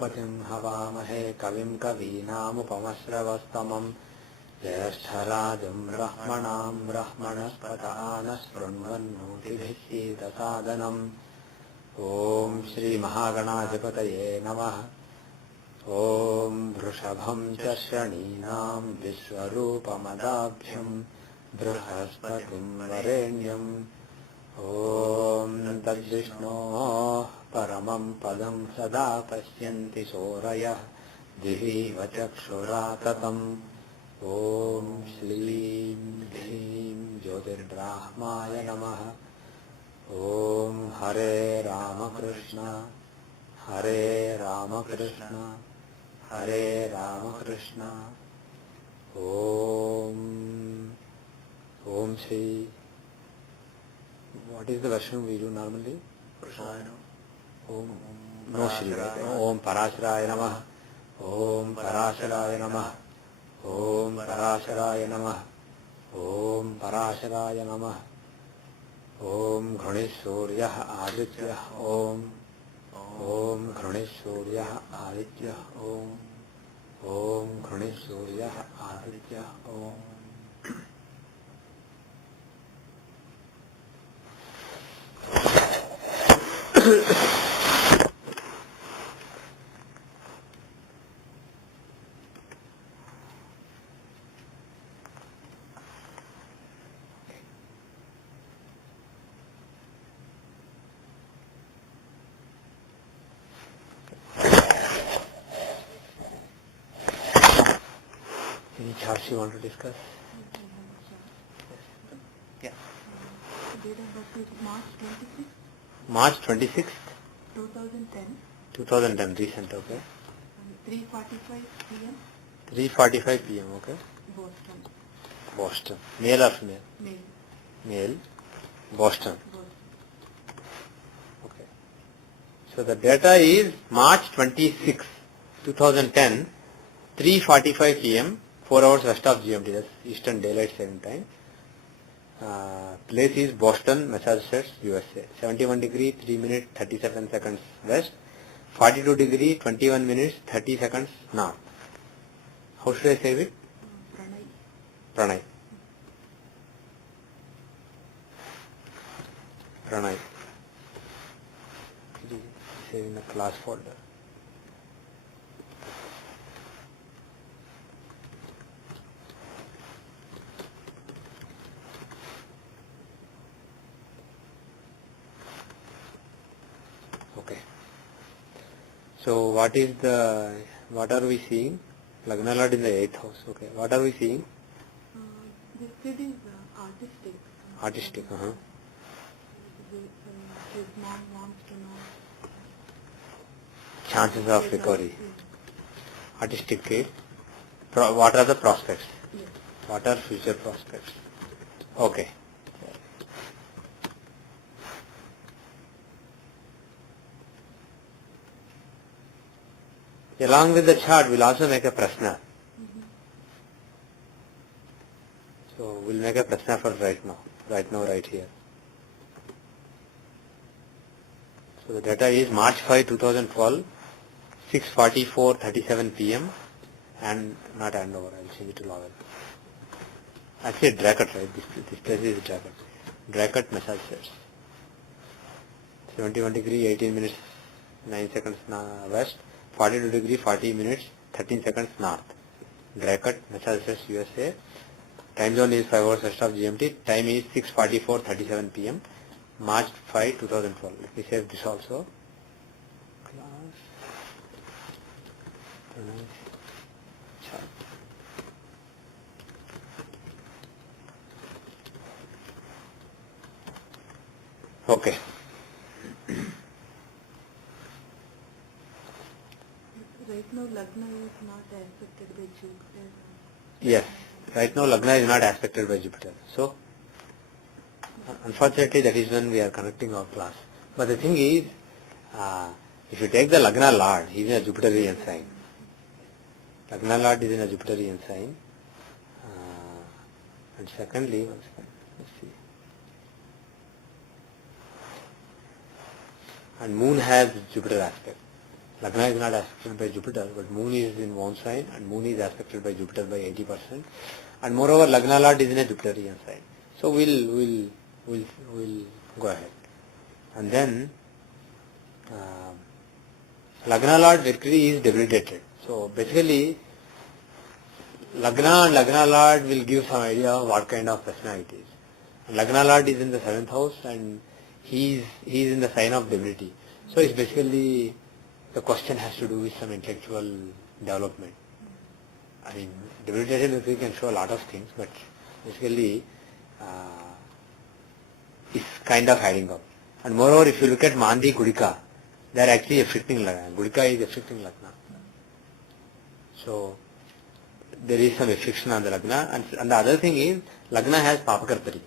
गणपतिं हवामहे कविं कवीनामुपमश्रवस्तमम् ज्येष्ठराजं ब्रह्मणां ब्रह्मणस्पदानशृण्वन्नोतिभिः सीदसादनम् ॐ श्रीमहागणाधिपतये नमः। ॐ वृषभं च शनीनां विश्वरूपमदाभ्यं बृहस्पतिं वरेण्यं ॐ तद्विष्णोः परमं पदं सदा पश्यन्ति सूरयः दिवीव चक्षुराततम् ॐ श्रीं ह्रीं ज्योतिर्ब्राह्माय नमः। ॐ हरे रामकृष्ण हरे रामकृष्ण हरे Ramakrishna. Om Shri. What is the version we do normally? Om. No Shri. Om Parasharaya Namah. Om Parasharaya Namah. Om Parasharaya Namah. Om Parasharaya Namah. Om Ghaneshuryah Adityah Om. Om Ghaneshuryah Adityah Om. Om Ghaneshuryah Adityah Om. Any charts you want to discuss? Yeah. Date of birth is March 26th. March 26th, 2010. 2010, recent, okay. 3:45 p.m. 3:45 p.m., okay. Boston. Boston. Male or female? Male. Male. Boston. Boston. Okay. So the data is March 26, 2010, 3:45 p.m., 4 hours west of GMT, that's Eastern Daylight Saving Time. Place is Boston, Massachusetts, USA. 71 degree, 3 minutes, 37 seconds west. 42 degree, 21 minutes, 30 seconds north. How should I save it? Pranay. Pranay. Pranay. Save in the class folder. Okay. So what are we seeing? Lagna Lord in the 8th house. Okay. What are we seeing? This kid is artistic. Artistic. His mom wants to know. Chances of recovery. Artistic kid. What are the prospects? Yes. What are future prospects? Okay. Along with the chart, we'll also make a prashna. So we'll make a prashna for right now, right here. So the data is March 5, 2012, 6:44:37 p.m. and not Andover. I'll change it to Lowell. Actually, Dracut, right? This place is Dracut. Dracut, Massachusetts. 71 degree, 18 minutes, 9 seconds west. 42 degree, 40 minutes, 13 seconds north. Dracut, Massachusetts, USA. Time zone is 5 hours west of GMT. Time is 6:44:37 p.m. March 5, 2012. Let me save this also. Class. Chart. Okay. Right now, Lagna is not affected by Jupiter. Yes. Right now, Lagna is not aspected by Jupiter. So, unfortunately, that is when we are conducting our class. But the thing is, if you take the Lagna Lord, he is in a Jupiterian sign. Lagna Lord is in a Jupiterian sign. And secondly, let's see. And Moon has Jupiter aspect. Lagna is not aspected by Jupiter, but Moon is in one sign, and Moon is aspected by Jupiter by 80%. And moreover, Lagna Lord is in a Jupiterian sign. So we'll go ahead. And then Lagna Lord Mercury is debilitated. So basically, Lagna and Lagna Lord will give some idea of what kind of personality it is. And Lagna Lord is in the 7th house, and he is in the sign of debility. So it's basically the question has to do with some intellectual development. I mean, debilitated Mercury can show a lot of things, but basically it's kind of hiding up. And moreover, if you look at Mandi Gudika, they are actually affecting Lagna. Gudika is affecting Lagna. So there is some affliction on the Lagna. And the other thing is, Lagna has Papakartari.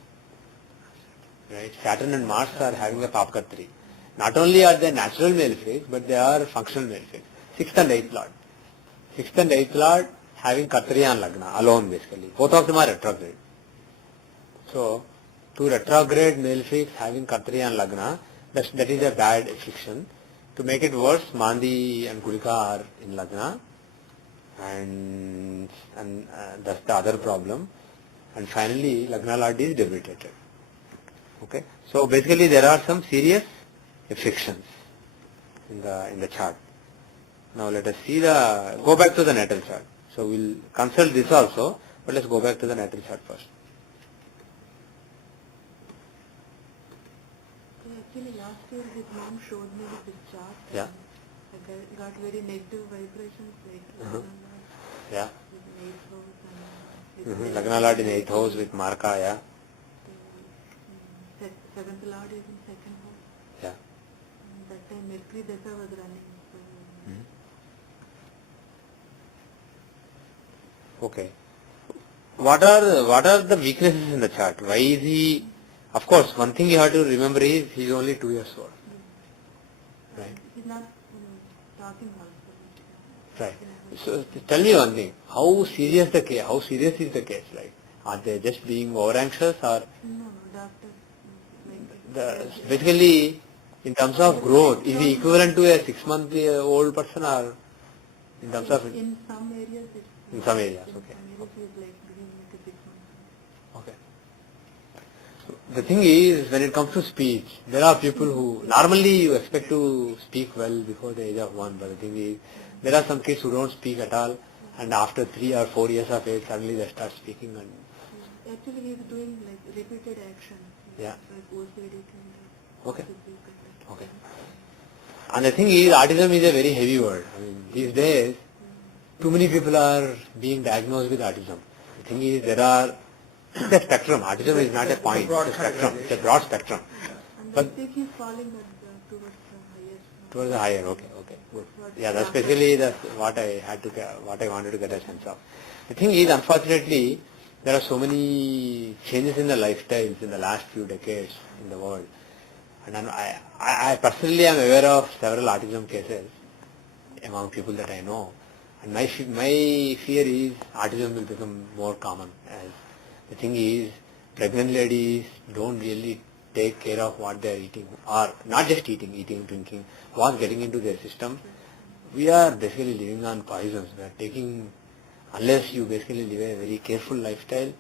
Right? Saturn and Mars are having a Papakartari. Not only are they natural malefics, but they are functional malefics. 6th and 8th Lord. 6th and 8th Lord having Kartari on Lagna, alone basically. Both of them are retrograde. So, two retrograde malefics having Kartari on Lagna, that is a bad affliction. To make it worse, Mandi and Gudika are in Lagna, and that's the other problem. And finally, Lagna Lord is debilitated. Okay, so basically there are some serious afflictions in the chart. Now let us see go back to the natal chart. So we'll consult this also, but let's go back to the natal chart first. Actually, last year his mom showed me this chart. Yeah. I got very negative vibrations like Yeah. with 8th house and Lagna Lord in 8th house with Marka, yeah. 7th Lord is in 2nd house. Yeah. And that time Mercury Dasha was running. So Okay. What are the weaknesses in the chart? Why is he? Of course, one thing you have to remember is he is only 2 years old. Right. He's not talking also. Right. So tell me one thing. How serious the case? How serious is the case? Like, are they just being over anxious, or No, doctor. basically in terms of growth, is he equivalent to a 6-month-old person, or in terms of In some areas, in some areas? Okay. Some areas is like being like a 6 months. Okay. The thing is, when it comes to speech, there are people who normally you expect to speak well before the age of 1, but the thing is, there are some kids who don't speak at all, and after 3 or 4 years of age, suddenly they start speaking. And actually, he's doing like repeated action. Yeah. Like OCD kind of. Okay. Okay. And the thing is, autism is a very heavy word. I mean, these days, too many people are being diagnosed with autism. The thing is, there are it's a spectrum. Autism is not a point. It's a spectrum. It's a broad spectrum. And But I think he's falling towards the highest. towards the higher. Okay. Okay. Good. Yeah, that's basically what I wanted to get a sense of. The thing is, unfortunately, there are so many changes in the lifestyles in the last few decades in the world, and I personally am aware of several autism cases among people that I know, and my fear is autism will become more common. As the thing is, pregnant ladies don't really take care of what they are eating, or not just eating, drinking, what's getting into their system. We are basically living on poisons. We are taking, unless you basically live a very careful lifestyle,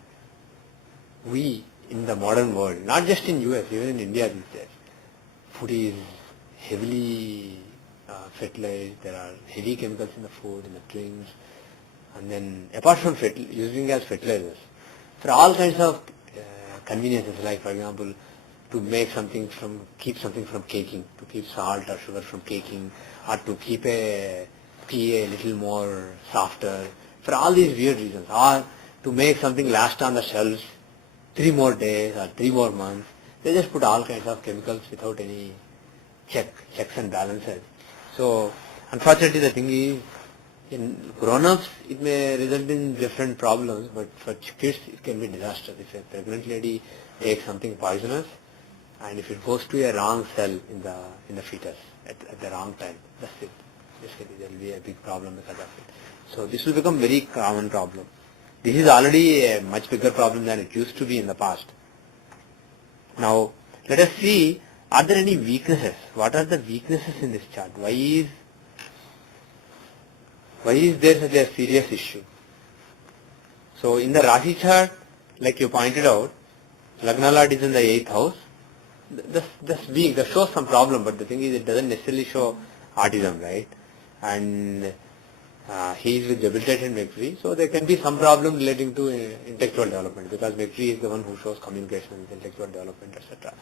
we in the modern world, not just in US, even in India these days, food is heavily fertilized. There are heavy chemicals in the food, in the drinks, and then apart from using as fertilizers, for all kinds of conveniences, like for example, to keep something from caking, to keep salt or sugar from caking, or to keep a tea a little more softer, for all these weird reasons, or to make something last on the shelves 3 more days or 3 more months. They just put all kinds of chemicals without any checks and balances. So unfortunately, the thing is, in grown-ups it may result in different problems, but for kids it can be disastrous. If a pregnant lady takes something poisonous, and if it goes to a wrong cell in the fetus at the wrong time, that's it. Basically, there will be a big problem because of it. So this will become very common problem. This is already a much bigger problem than it used to be in the past. Now, let us see, are there any weaknesses? What are the weaknesses in this chart? Why is Why is there such a serious issue? So in the Rashi chart, like you pointed out, Lagna Lord is in the 8th house. That shows some problem, but the thing is it doesn't necessarily show autism, right? And he is with debilitated Mercury, so there can be some problem relating to intellectual development, because Mercury is the one who shows communication, intellectual development, etc.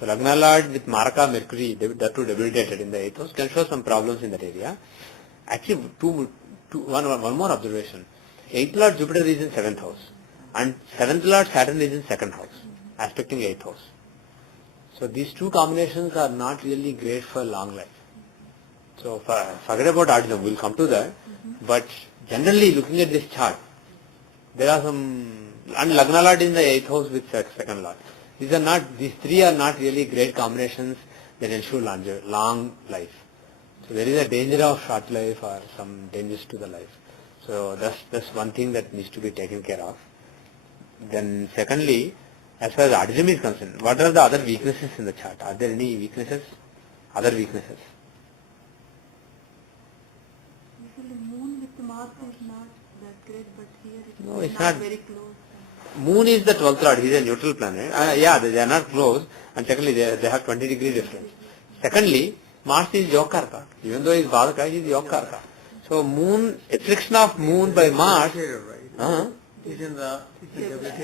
So Lagna Lord with Maraka Mercury, that too debilitated in the 8th house, can show some problems in that area. Actually, one more observation. 8th Lord Jupiter is in 7th house, and 7th Lord Saturn is in 2nd house, aspecting 8th house. So these two combinations are not really great for long life. So forget about autism, we'll come to that. But generally, looking at this chart, there are some, and Lagna Lord in the 8th house with 2nd Lord. These three are not really great combinations that ensure long life. So there is a danger of short life or some dangers to the life. So that's one thing that needs to be taken care of. Then secondly, as far as autism is concerned, what are the other weaknesses in the chart? Are there any weaknesses? Other weaknesses? Usually moon with Mars is not that great, but here it No, is it's not not. very close. Moon is the 12th lord, he is a neutral planet. Yeah, they are not close, and secondly, they have 20-degree difference. Secondly, Mars is Yokarka. Even though he is Badaka, he is Yokarka. So moon, affliction of moon by Mars. He's in the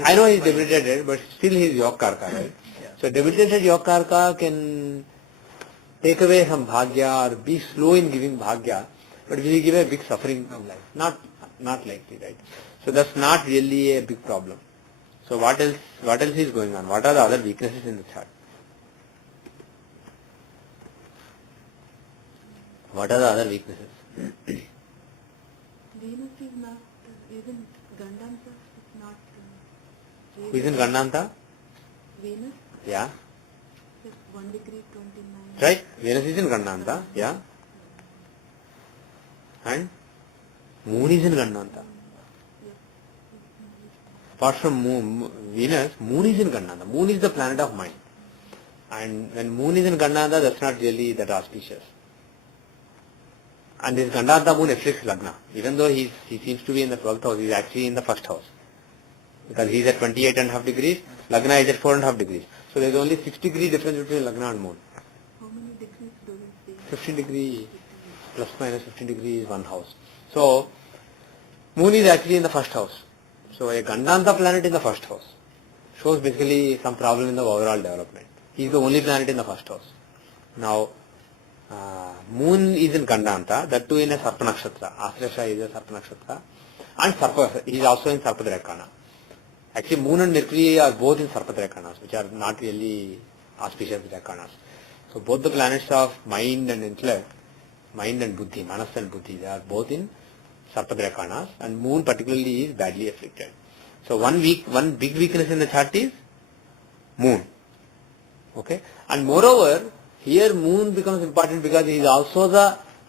I know he is debilitated, but still he is Yokarka, right? So debilitated Yokarka can take away some bhagya or be slow in giving bhagya, but will give a big suffering in life. Not likely, right? So that's not really a big problem. So what else is going on? What are the other weaknesses in the chart? What are the other weaknesses? Venus is not, even Gandanta is not. Who is in Gandanta? Venus Yeah. is 1 degree 29. Right? Venus is in Gandanta. Yeah. And Moon is in Gandanta. Apart from Venus, Moon is in Gandanta. Moon is the planet of mind. And when Moon is in Gandanta, that's not really that auspicious. And this Gandanta Moon afflicts Lagna. Even though he seems to be in the 12th house, he is actually in the 1st house. Because he is at 28.5 degrees, Lagna is at 4.5 degrees. So there is only 6-degree difference between Lagna and Moon. How many degrees do we see? 15 degree, plus minus 15 degree is one house. So, Moon is actually in the 1st house. So a Gandanta planet in the 1st house shows basically some problem in the overall development. He is the only planet in the 1st house. Now, Moon is in Gandanta, that too in a Sarpa Nakshatra. Ashrasha is a Sarpa Nakshatra. And Sarpa, he is also in Sarpadrekana. Actually, Moon and Mercury are both in Sarpadrekanas, which are not really auspicious Drekanas. So both the planets of mind and intellect, mind and buddhi, manas and buddhi, they are both in Sarpadrekanas, and Moon particularly is badly afflicted. So one big weakness in the chart is Moon. Okay? And moreover, here Moon becomes important because he is also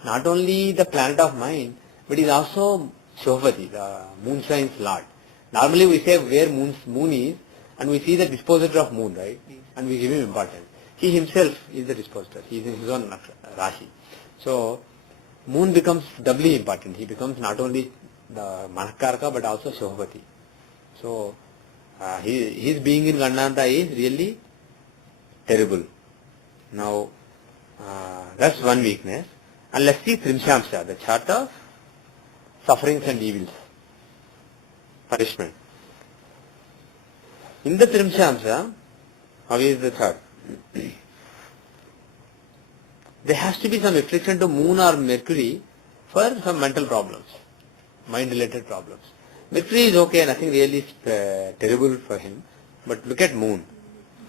not only the planet of mind, but he is also Shobhati, the moon sign's lord. Normally we say where moon is, and we see the dispositor of moon, right? And we give him importance. He himself is the dispositor. He is in his own Rashi. So, moon becomes doubly important. He becomes not only the Manakarka, but also Shobhati. So, his being in Gandanta is really terrible. Now, that's one weakness. And let's see Trimshamsa, the chart of sufferings and evils, punishment. In the Trimshamsa, how is the chart? There has to be some affliction to Moon or Mercury for some mental problems, mind-related problems. Mercury is okay, nothing really terrible for him. But look at Moon.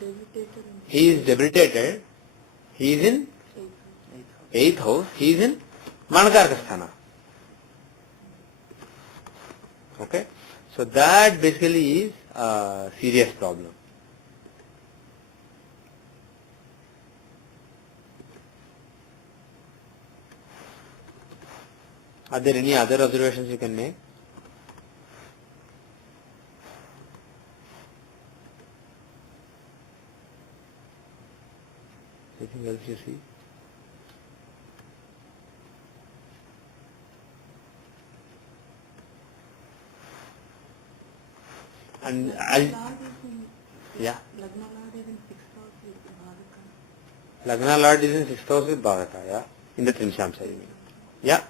Debilitated He is debilitated. He is in 8th house. He is in Manakarka Sthana. Okay? So that basically is a serious problem. Are there any other observations you can make? Anything else you see? And Lord is in, yeah, Lagna Lord is in 6th house with Bhadaka. Lagna Lord is in 6th house with Bhagata, yeah, in the Trimshamsa, you mean. Yeah.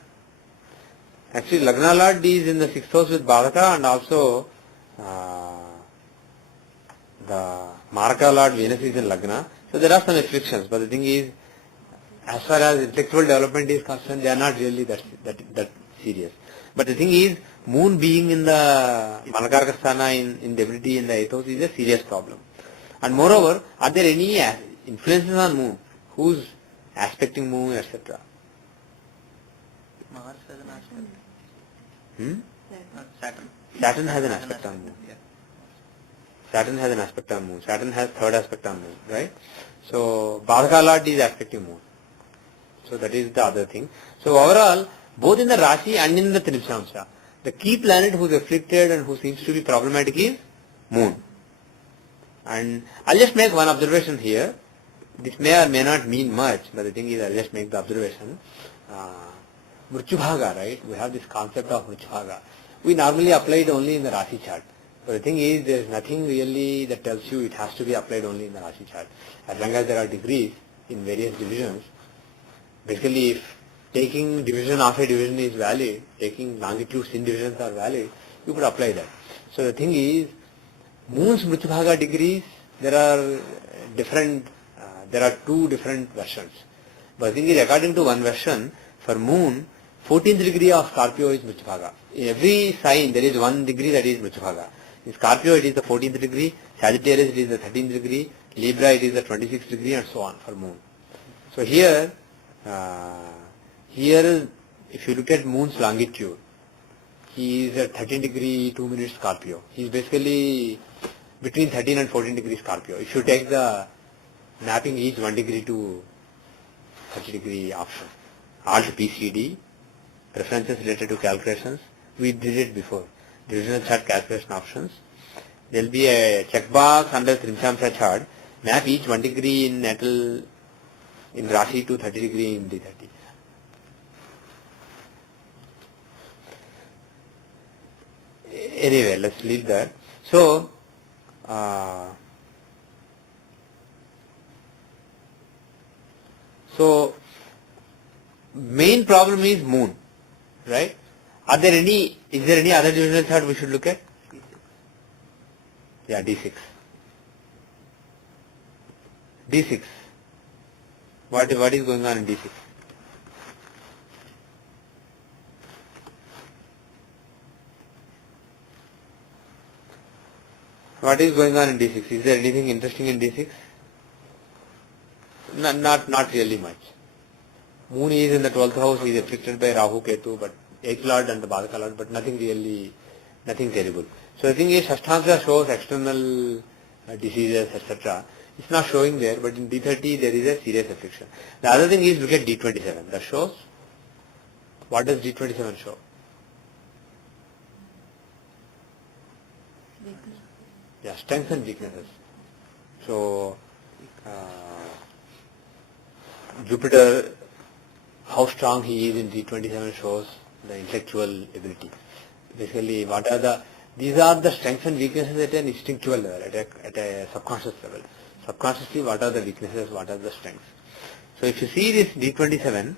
Actually, Lagna Lord is in the 6th house with Bhagata, and also the Maraka Lord Venus is in Lagna. So there are some restrictions, but the thing is, as far as intellectual development is concerned, they are not really that serious. But the thing is, Moon being in the Manakarkasthana in debility in the 8th house is a serious problem. And moreover, are there any influences on Moon? Who's aspecting Moon, etc.? Mars has an aspect. Hmm? Saturn. Saturn has an aspect on Moon. Yeah. Saturn has an aspect on Moon. Saturn has third aspect on Moon, right? So, Bhadaka Lord is aspecting Moon. So that is the other thing. So overall, both in the Rashi and in the Trimshamsa, the key planet who is afflicted and who seems to be problematic is Moon. And I'll just make one observation here. This may or may not mean much, but the thing is I'll just make the observation. Mrityubhaga, right? We have this concept of Mrityubhaga. We normally apply it only in the Rashi chart. But the thing is, there is nothing really that tells you it has to be applied only in the Rashi chart. As long as there are degrees in various divisions, basically if taking division of a division is valid, taking longitudes in divisions are valid, you could apply that. So the thing is, Moon's Mrityubhaga degrees, there are two different versions. But the thing is, according to one version, for Moon, 14th degree of Scorpio is Mrityubhaga. In every sign, there is 1 degree that is Mrityubhaga. In Scorpio, it is the 14th degree, Sagittarius, it is the 13th degree, Libra, it is the 26th degree, and so on for Moon. So here, if you look at Moon's longitude, he is at 13 degree 2 minutes Scorpio. He is basically between 13 and 14 degree Scorpio. If you take the mapping each 1 degree to 30 degree option, Alt PCD, preferences related to calculations, we did it before. Divisional chart calculation options. There will be a checkbox under Trimshamsa chart, map each 1 degree in natal in Rashi to 30 degree in D30. Anyway, let's leave that. So, main problem is Moon, right? Is there any other divisional chart we should look at? Yeah, D6. D6. What is going on in D6? What is going on in D6? Is there anything interesting in D6? Not really much. Moon is in the 12th house, he is afflicted by Rahu Ketu, but 8th Lord and the Bhadaka Lord, but nothing terrible. So the thing is, Shashthamsa shows external diseases, etc. It's not showing there, but in D30 there is a serious affliction. The other thing is, look at D27. That shows, what does D27 show? Weakness. Yeah, strengths and weaknesses. So, Jupiter, how strong he is in D27 shows the intellectual ability. Basically, these are the strengths and weaknesses at an instinctual level, at a subconscious level. Subconsciously, what are the weaknesses, what are the strengths? So if you see this D27,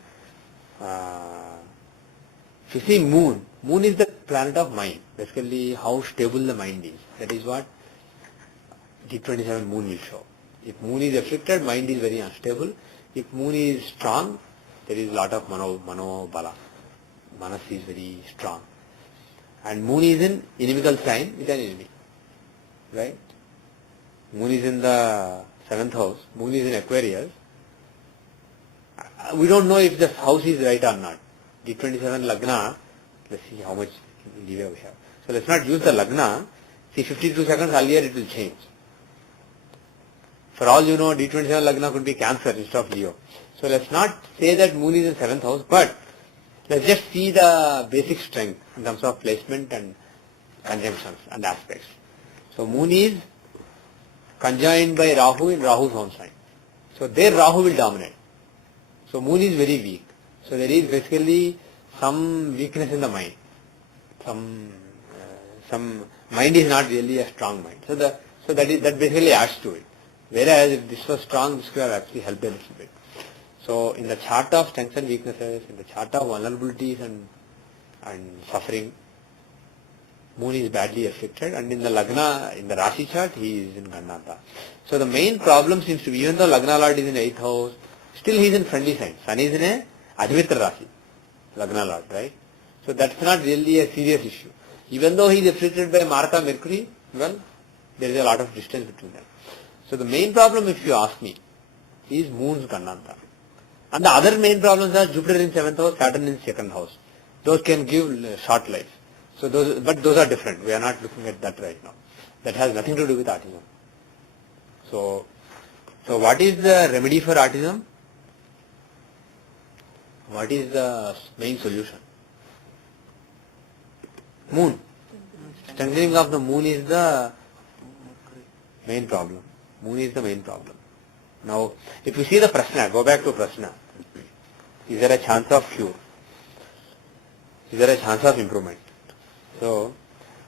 if you see Moon is the planet of mind. Basically, how stable the mind is. That is what D27 Moon will show. If Moon is afflicted, mind is very unstable. If Moon is strong, there is a lot of mano bala. Manas is very strong. And Moon is in inimical sign with an enemy. Right? Moon is in the 7th house. Moon is in Aquarius. We don't know if the house is right or not. D27 Lagna, let's see how much leeway we have. So let's not use the Lagna. See, 52 seconds earlier it will change. For all you know, D27 Lagna could be Cancer instead of Leo. So let's not say that Moon is in 7th house, but let's just see the basic strength in terms of placement and conjunctions and aspects. So Moon is conjoined by Rahu in Rahu's own sign. So there Rahu will dominate. So Moon is very weak. So there is basically some weakness in the mind, some mind is not really a strong mind. So that basically adds to it. Whereas if this was strong, this could have actually helped a little bit. So in the chart of strengths and weaknesses, in the chart of vulnerabilities and suffering, Moon is badly affected, and in the Lagna, in the Rashi chart, he is in Gandanta. So the main problem seems to be, even though Lagna Lord is in 8th house, still he is in friendly sign. Sun is in a Admitra Rashi, Lagna Lord, right? So that's not really a serious issue. Even though he is afflicted by Marka Mercury, well, there is a lot of distance between them. So the main problem, if you ask me, is Moon's Gandanta. And the other main problems are Jupiter in 7th house, Saturn in 2nd house. Those can give short life. So those are different. We are not looking at that right now. That has nothing to do with autism. So what is the remedy for autism? What is the main solution? Moon. Strengthening of the moon is the main problem. Moon is the main problem. Now, if you see the Prashna, go back to Prashna. Is there a chance of cure? Is there a chance of improvement? So,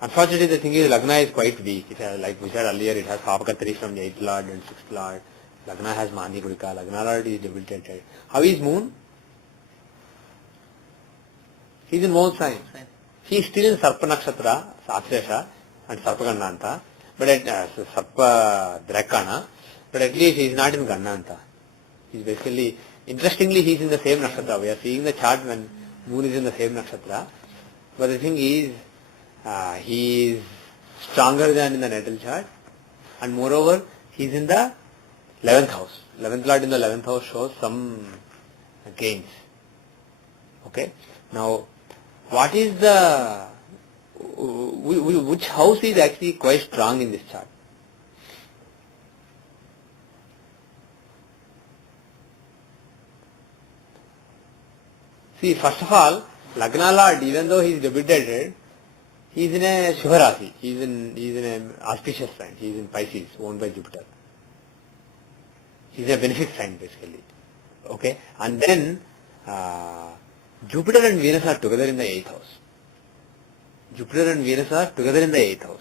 unfortunately, the thing is, Lagna is quite weak. It has, like we said earlier, it has Papakatri from the 8th Lord and 6th Lord. Lagna has Mani Gurika. Lagna Lord is debilitated. How is Moon? He is in Moon sign. He is still in Sarpa Nakshatra, Saksesha, and Sarpa Gandanta, but at Sarpa Drakana, but at least he is not in Gandanta. He is basically, interestingly, he is in the same Nakshatra. We are seeing the chart when Moon is in the same Nakshatra, but the thing is, he is stronger than in the natal chart, and moreover, he is in the 11th house. 11th Lord in the 11th house shows some gains. Okay? Now, what is the, which house is actually quite strong in this chart? See, first of all, Lagna Lord, even though he is debilitated, he is in a Shubha Rasi. He is in an auspicious sign. He is in Pisces, owned by Jupiter. He is a benefic sign, basically. Okay? And then, Jupiter and Venus are together in the 8th house. Jupiter and Venus are together in the 8th house.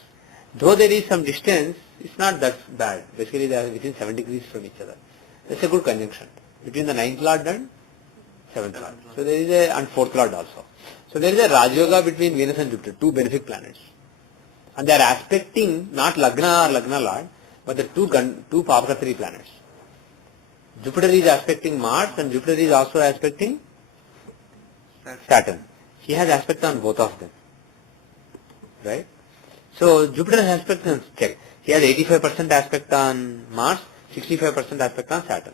Though there is some distance, it's not that bad. Basically, they are within 7 degrees from each other. That's a good conjunction between the 9th Lord and 7th Lord. So there is and 4th Lord also. So there is a Raj Yoga between Venus and Jupiter, two benefic planets. And they are aspecting not Lagna or Lagna Lord, but the two Papakatri planets. Jupiter is aspecting Mars and Jupiter is also aspecting Saturn. He has aspect on both of them. Right? So Jupiter has aspect on, check. He has 85% aspect on Mars, 65% aspect on Saturn.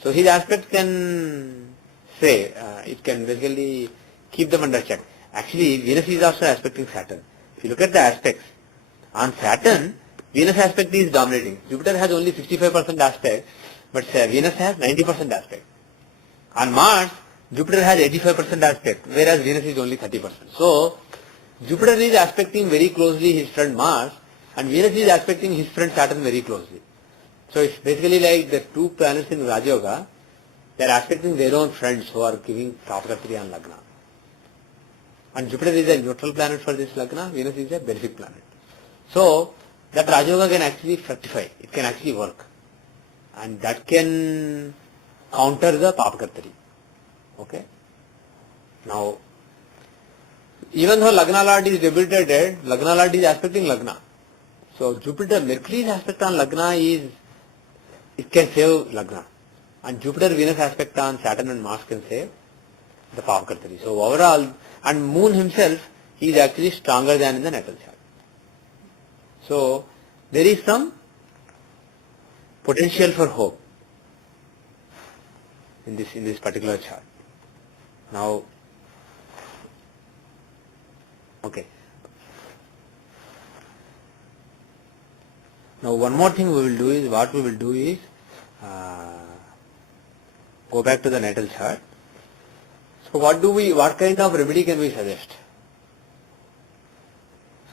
So his aspect can say, it can basically keep them under check. Actually, Venus is also aspecting Saturn. If you look at the aspects, on Saturn, Venus aspect is dominating. Jupiter has only 65% aspect, but Venus has 90% aspect. On Mars, Jupiter has 85% aspect, whereas Venus is only 30%. So, Jupiter is aspecting very closely his friend Mars, and Venus is aspecting his friend Saturn very closely. So it's basically like the two planets in Raj Yoga, they are aspecting their own friends who are giving Papakatri and Lagna. And Jupiter is a neutral planet for this Lagna, Venus is a benefic planet. So, that Raj Yoga can actually fructify, it can actually work. And that can counter the Papakatri. Okay? Now, even though Lagna Lord is debilitated, Lagna Lord is aspecting Lagna. So Jupiter, Mercury's aspect on Lagna is, it can save Lagna. And Jupiter, Venus aspect on Saturn and Mars can save the Papakatri. So overall, and Moon himself, he is actually stronger than in the natal chart. So there is some potential for hope in this particular chart. Now, okay. Now one more thing we will do is, go back to the natal chart. So what kind of remedy can we suggest?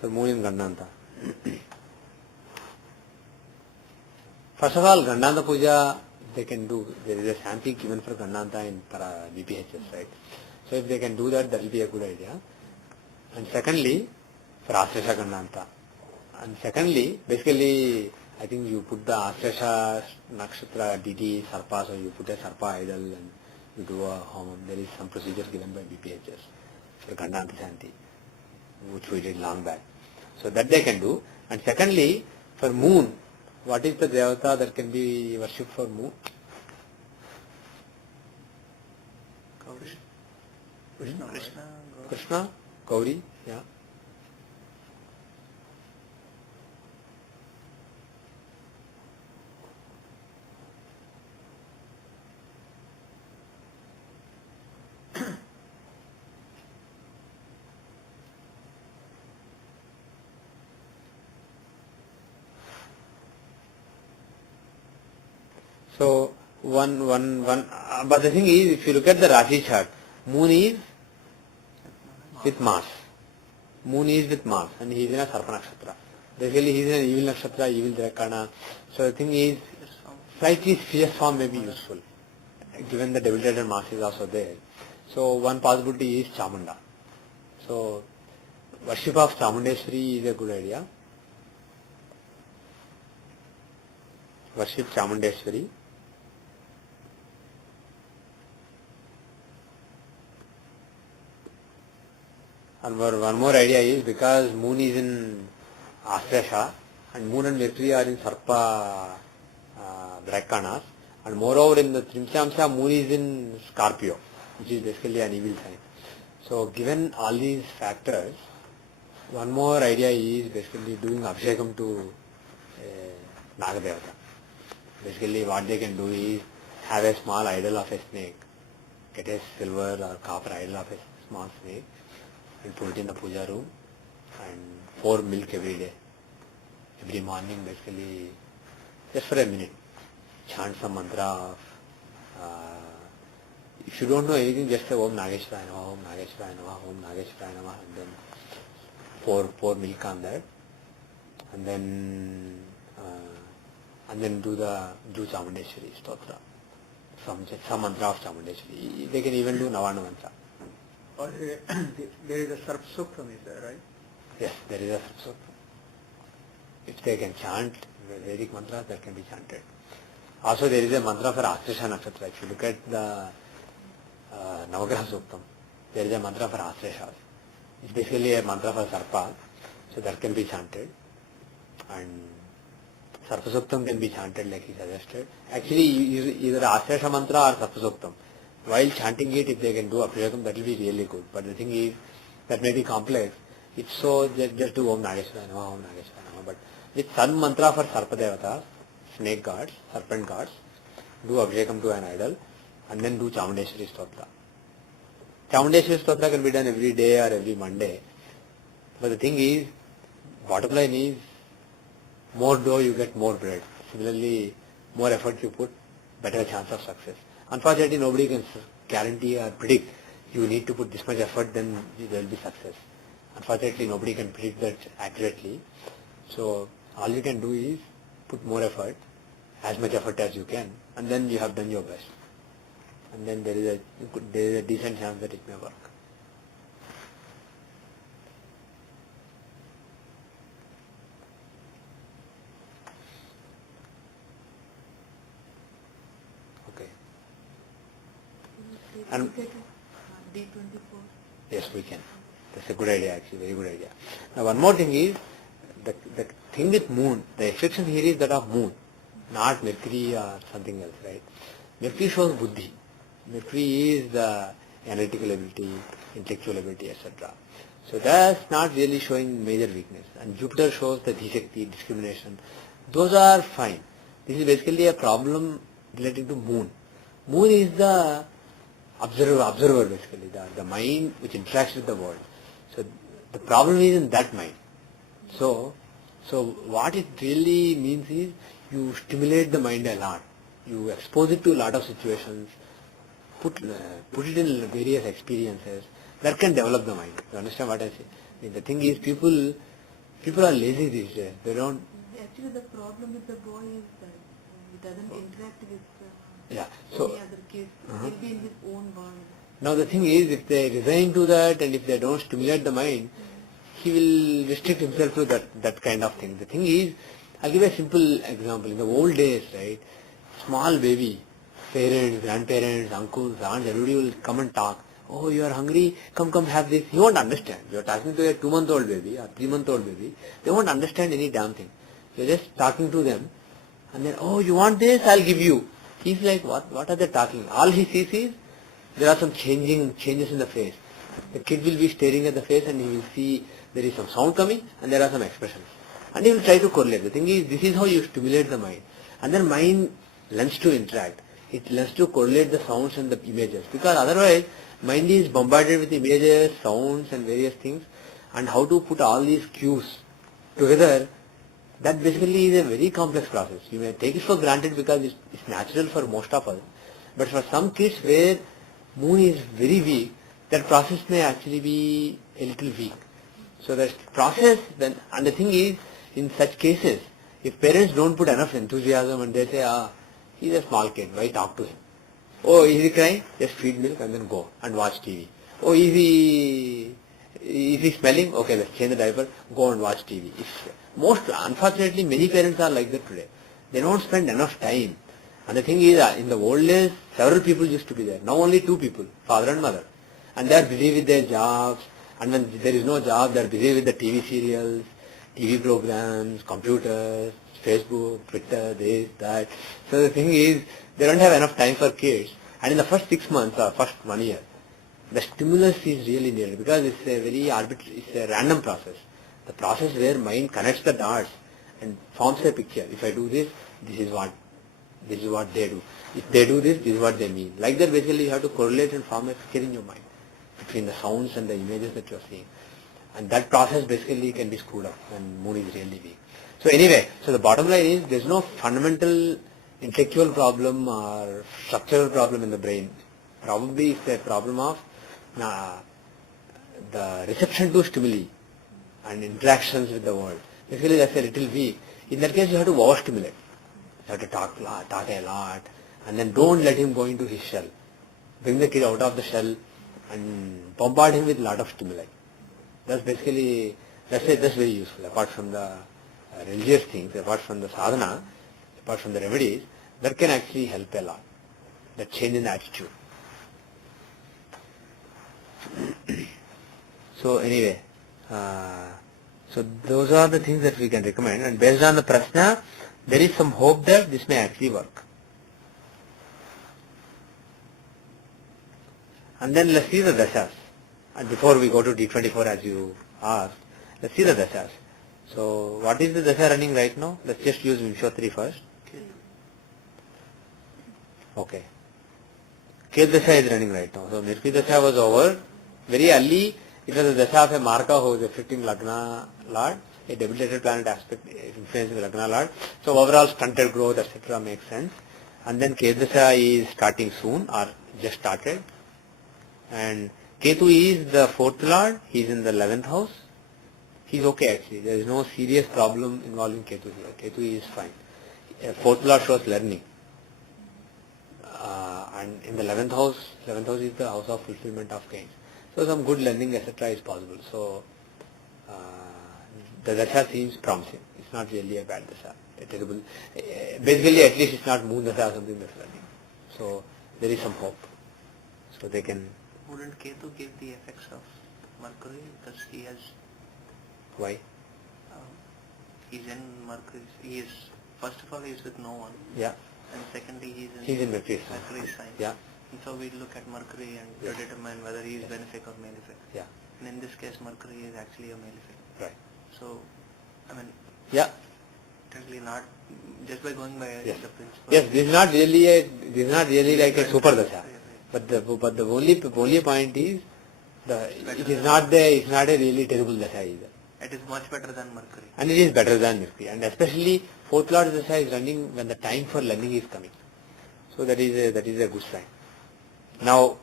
So Moon in Gandanta. First of all, Gandanta Puja, they can do, there is a sampling given for Gandanta in BPHS, right? So if they can do that, that will be a good idea. And secondly, for Asresha Gandanta. And secondly, basically, I think you put the Astrasha Nakshatra DT Sarpa, so you put a Sarpa idol and you do a Homam. There is some procedure given by BPHS for Gandhanti Shanti, which we did long back. So that they can do. And secondly, for moon, what is the Devata that can be worshipped for moon? Krishna. Krishna, Gauri, yeah. So but the thing is, if you look at the Rashi chart, moon is with Mars. Moon is with Mars, and he is in a Sarpa Nakshatra. Basically, he is in an evil Nakshatra, evil Drakana. So the thing is, slightly fierce form may be useful, given the debilitated Mars is also there. So one possibility is Chamunda. So worship of Chamundeshwari is a good idea. Worship Chamundeshwari. And one more idea is, because moon is in Astrasha and moon and Mercury are in Sarpa Drakanas, and moreover in the Trimshamsa moon is in Scorpio, which is basically an evil sign. So given all these factors, one more idea is basically doing Abhishekam to Nagadevata. Basically what they can do is have a small idol of a snake, get a silver or copper idol of a small snake, and put it in the puja room, and pour milk every day. Every morning, basically, just for a minute, chant some mantra of, if you don't know anything, just say Om Nageshwaraya Namaha, Om Nageshwaraya Namaha, Om Nageshwaraya Namaha, and then pour milk on that, and then do Chamundeshwari Stotra, some mantra of Chamundeshwari. They can even do Navana mantra. There is a Sarpsuktam, is there, right? Yes, there is a Sarpsuktam. If they can chant Vedic mantra, that can be chanted. Also, there is a mantra for Astrasha Nakshatra. If you look at the Navagraha Suktam, there is a mantra for Astrashas. It's basically a mantra for Sarpa, so that can be chanted. And Sarpa Suktam can be chanted like he suggested. Actually, either Astrasha mantra or Sarpa Suktam. While chanting it, if they can do Abhishekam, that will be really good. But the thing is, that may be complex. If so, just do Om Nageshwaraya Namaha, Om Nageshwaraya Namaha. But with some mantra for Sarpa Devatas, snake gods, serpent gods, do Abhishekam to an idol, and then do Chamundeshwari Stotra. Chamundeshwari Stotra can be done every day or every Monday. But the thing is, bottom line is, more dough you get more bread. Similarly, more effort you put, better chance of success. Unfortunately, nobody can guarantee or predict you need to put this much effort, then there will be success. Unfortunately, nobody can predict that accurately. So, all you can do is put more effort, as much effort as you can, and then you have done your best. And then there is a decent chance that it may work. Okay. And D24. Yes, we can. That's a good idea, actually, very good idea. Now, one more thing is, the thing with moon, the exception here is that of moon, not Mercury or something else, right? Mercury shows buddhi. Mercury is the analytical ability, intellectual ability, etc. So that's not really showing major weakness. And Jupiter shows the dhishakti, discrimination. Those are fine. This is basically a problem relating to moon. Moon is the observer basically, the mind which interacts with the world. So the problem is in that mind. So what it really means is you stimulate the mind a lot. You expose it to a lot of situations, put it in various experiences that can develop the mind. You understand what I say? I mean, the thing is people are lazy these days. They don't. Actually, the problem with the boy is that he doesn't interact with Yeah. any other kids. He'll be in his own world. Now the thing is, if they resign to that and if they don't stimulate the mind, he will restrict himself to that kind of thing. The thing is, I'll give a simple example. In the old days, right, small baby, parents, grandparents, uncles, aunts, everybody will come and talk. Oh, you are hungry? Come, have this. He won't understand. You are talking to a 2-month-old baby or 3-month-old baby. They won't understand any damn thing. You're just talking to them, and then, oh, you want this? I'll give you. He's like, what are they talking? All he sees is there are some changes in the face. The kid will be staring at the face and he will see there is some sound coming and there are some expressions. And he will try to correlate. The thing is, this is how you stimulate the mind. And then mind learns to interact. It learns to correlate the sounds and the images. Because otherwise, mind is bombarded with images, sounds and various things. And how to put all these cues together, that basically is a very complex process. You may take it for granted because it's natural for most of us. But for some kids where moon is very weak, that process may actually be a little weak. So that process, then, and the thing is, in such cases, if parents don't put enough enthusiasm and they say, he's a small kid, why talk to him? Oh, is he crying? Just feed milk and then go and watch TV. Oh, is he smelling? Okay, let's change the diaper, go and watch TV. Unfortunately, many parents are like that today. They don't spend enough time. And the thing is, in the old days, several people used to be there. Now only 2 people, father and mother. And they are busy with their jobs. And when there is no job, they are busy with the TV serials, TV programs, computers, Facebook, Twitter, this, that. So the thing is, they don't have enough time for kids. And in the first 6 months or first 1 year, the stimulus is really needed because it's a very it's a random process. The process where mind connects the dots and forms a picture. If I do this, this is what they do. If they do this is what they mean. Like that, basically you have to correlate and form a picture in your mind between the sounds and the images that you are seeing. And that process basically can be screwed up when moon is really weak. So anyway, so the bottom line is there's no fundamental intellectual problem or structural problem in the brain. Probably it's a problem of the reception to stimuli and interactions with the world. Basically that's a little weak. In that case you have to overstimulate. You have to talk a lot, and then don't let him go into his shell. Bring the kid out of the shell and bombard him with a lot of stimuli. That's basically, that's very useful. Apart from the religious things, apart from the sadhana, apart from the remedies, that can actually help a lot. That change in the attitude. So anyway, so those are the things that we can recommend, and based on the prashna, there is some hope that this may actually work. And then let's see the dashas. And before we go to D24 as you asked, let's see the dashas. So what is the dasha running right now? Let's just use Vimshottari first. Okay. Ket dasha is running right now. So Nirpi dasha was over. Very early, it was a dasha of a Marka who is affecting Lagna Lord, a debilitated planet aspect influencing Lagna Lord. So overall stunted growth, etc. makes sense. And then Ket dasha is starting soon or just started. And Ketu is the 4th Lord, he is in the 11th house. He is okay actually, there is no serious problem involving Ketu here. Ketu is fine. 4th Lord shows learning. And in the 11th house is the house of fulfillment of gains. So some good learning etc. is possible. So the dasha seems promising. It's not really a bad dasha. A terrible, basically at least it's not moon dasha or something that's learning. So there is some hope. So they can. Wouldn't Ketu give the effects of Mercury because he has... Why? He's in Mercury. He is, first of all, he's with no one. Yeah. And secondly, he's in Mercury's sign. Yeah. And so we look at Mercury and to determine whether he is benefic or malefic. Yeah. And in this case, Mercury is actually a malefic. Right. So, I mean... Yeah. Technically not, just by going by the principle... Yes, this is not really like a super dasha. But the only point is it's not a really terrible dasha either. It is much better than Mercury. And it is better than Mercury. And especially 4th Lord dasha is running when the time for learning is coming. So that is a good sign. Now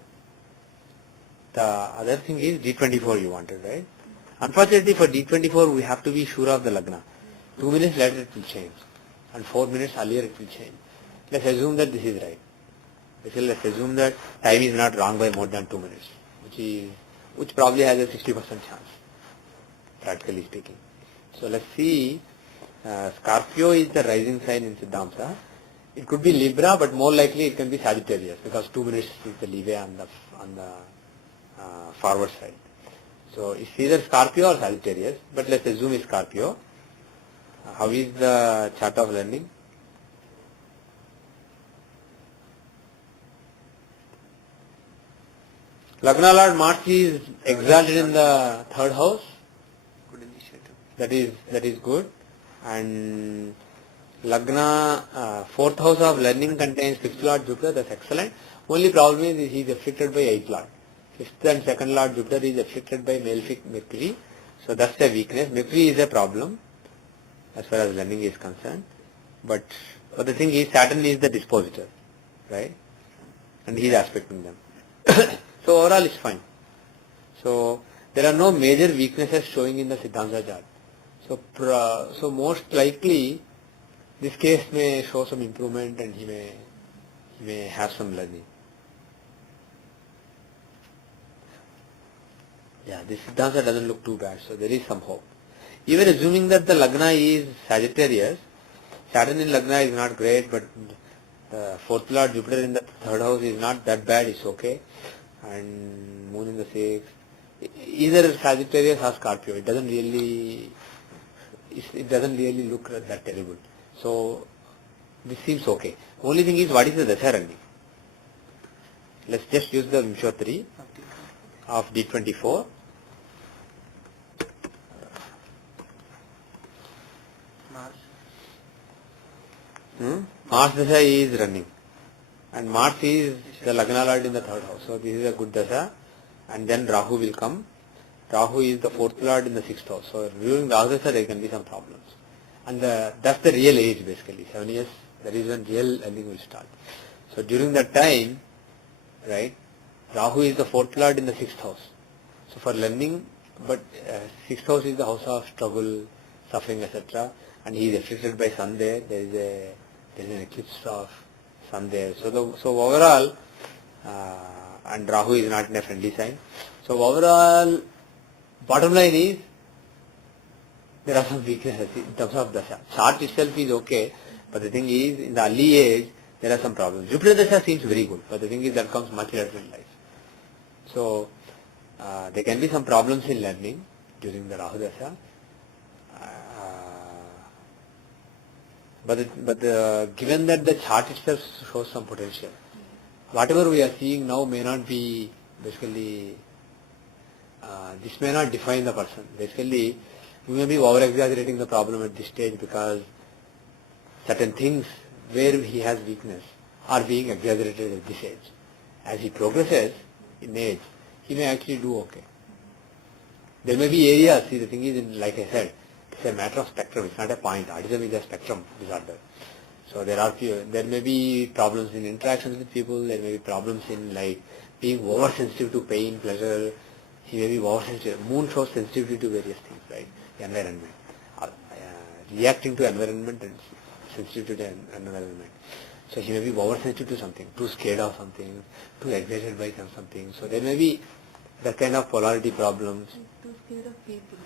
the other thing is D24 you wanted, right? Unfortunately for D24 we have to be sure of the Lagna. 2 minutes later it will change. And 4 minutes earlier it will change. Let's assume that this is right. Basically, let's assume that time is not wrong by more than 2 minutes, which probably has a 60% chance. practically speaking. So let's see, Scorpio is the rising sign in Siddhamsa. It could be Libra, but more likely it can be Sagittarius because 2 minutes is the leeway on the forward side. So it's either Scorpio or Sagittarius, but let's assume it's Scorpio. How is the chart of learning? Lagna Lord Mars is exalted in the third house. Good initiative. That is good. And Lagna, fourth house of learning contains fifth Lord Jupiter. That's excellent. Only problem is he is afflicted by eighth Lord. Fifth and second Lord Jupiter is afflicted by malefic Mercury. So that's a weakness. Mercury is a problem as far as learning is concerned. But the thing is, Saturn is the dispositor, right? And he is aspecting them. So overall it's fine. So there are no major weaknesses showing in the Siddhamsa chart. So most likely this case may show some improvement and he may have some learning. Yeah, this Siddhamsa doesn't look too bad, so there is some hope. Even assuming that the Lagna is Sagittarius, Saturn in Lagna is not great, but the fourth Lord Jupiter in the third house is not that bad, it's okay. And Moon in the sixth, either Sagittarius or Scorpio, it doesn't really look that terrible. So this seems okay. Only thing is, what is the Dasha running? Let's just use the Vimshottari of D24. Mars Dasha is running. And Mars is the Lagna Lord in the third house. So this is a good Dasha. And then Rahu will come. Rahu is the fourth Lord in the sixth house. So during Rahu Dasha there can be some problems. And that's the real age basically. 7 years, that is when real learning will start. So during that time, right, Rahu is the fourth Lord in the sixth house. So for learning, but sixth house is the house of struggle, suffering, etc. And he is afflicted by Sun there. There is an eclipse of Sun there. So overall, and Rahu is not in a friendly sign. So overall, bottom line is, there are some weaknesses in terms of Dasha. Chart itself is okay, but the thing is, in the early age, there are some problems. Jupiter Dasha seems very good, but the thing is, that comes much later in life. So, there can be some problems in learning during the Rahu Dasha. But given that the chart itself shows some potential, whatever we are seeing now may not be basically, this may not define the person. Basically, we may be over-exaggerating the problem at this stage because certain things where he has weakness are being exaggerated at this age. As he progresses in age, he may actually do okay. There may be areas, see the thing is, like I said, it's a matter of spectrum, it's not a point. Autism is a spectrum disorder. So there may be problems in interactions with people, there may be problems in like being oversensitive to pain, pleasure. He may be oversensitive. Moon shows sensitivity to various things, right? The environment. Reacting to environment and sensitive to the environment. So he may be oversensitive to something, too scared of something, too excited by something. So there may be that kind of polarity problems. Too scared of people.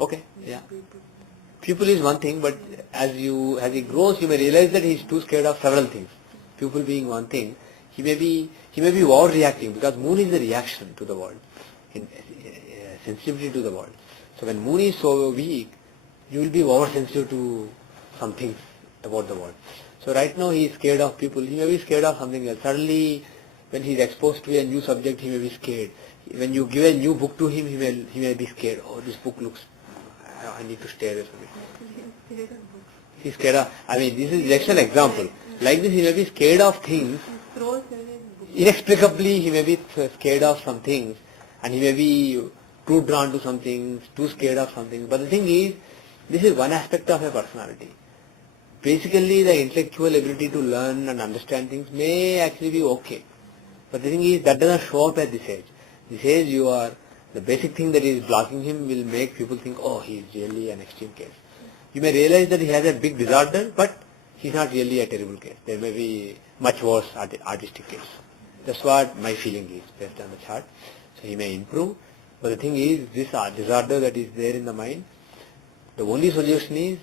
Okay, yeah. Pupil is one thing, but as he grows, you may realize that he is too scared of several things. Pupil being one thing, he may be overreacting because Moon is the reaction to the world, sensitivity to the world. So when Moon is so weak, you will be oversensitive to some things about the world. So right now he is scared of people. He may be scared of something else. Suddenly, when he is exposed to a new subject, he may be scared. When you give a new book to him, he may be scared. Oh, this book looks, I need to stay away from it. He's scared of, this is just an example. Like this, he may be scared of things. Inexplicably, he may be scared of some things, and he may be too drawn to some things, too scared of something. But the thing is, this is one aspect of a personality. Basically, the intellectual ability to learn and understand things may actually be okay. But the thing is, that doesn't show up at this age. This age, the basic thing that is blocking him will make people think, oh, he is really an extreme case. You may realize that he has a big disorder, but he's not really a terrible case. There may be much worse artistic case. That's what my feeling is based on the chart. So he may improve. But the thing is, this disorder that is there in the mind, the only solution is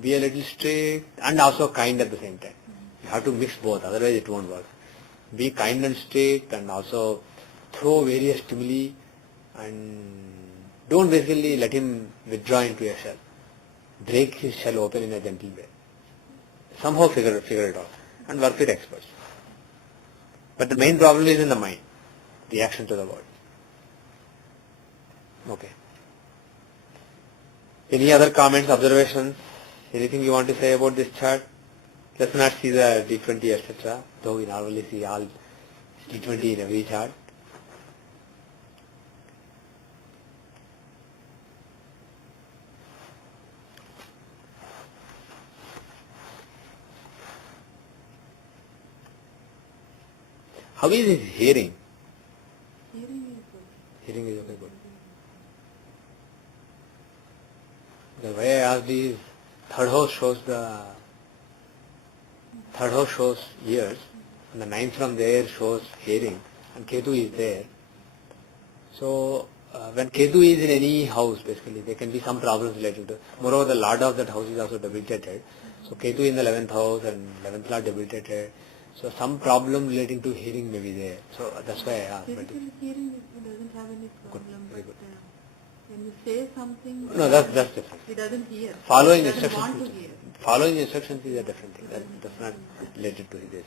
be a little strict and also kind at the same time. You have to mix both, otherwise it won't work. Be kind and strict and also throw various stimuli and don't basically let him withdraw into a shell. Break his shell open in a gentle way. Somehow figure it out and work with experts. But the main problem is in the mind, reaction to the word. Okay. Any other comments, observations, anything you want to say about this chart? Let's not see the D20 etc. Though we normally see all D20 in every chart. How is his hearing? Hearing is good. Hearing is okay, good. The way I asked is, third house shows ears, and the ninth from there shows hearing, and Ketu is there. So when Ketu is in any house, basically there can be some problems related to. Moreover, the Lord of that house is also debilitated. So Ketu in the 11th house and 11th Lord debilitated. So some problem relating to hearing may be there. So that's why I asked. Physically hearing doesn't have any Good, problem, very but good. when you say something, No, that's different. he doesn't hear. Following He doesn't instructions. want to hear. Following instructions is a different thing. That's not related to this.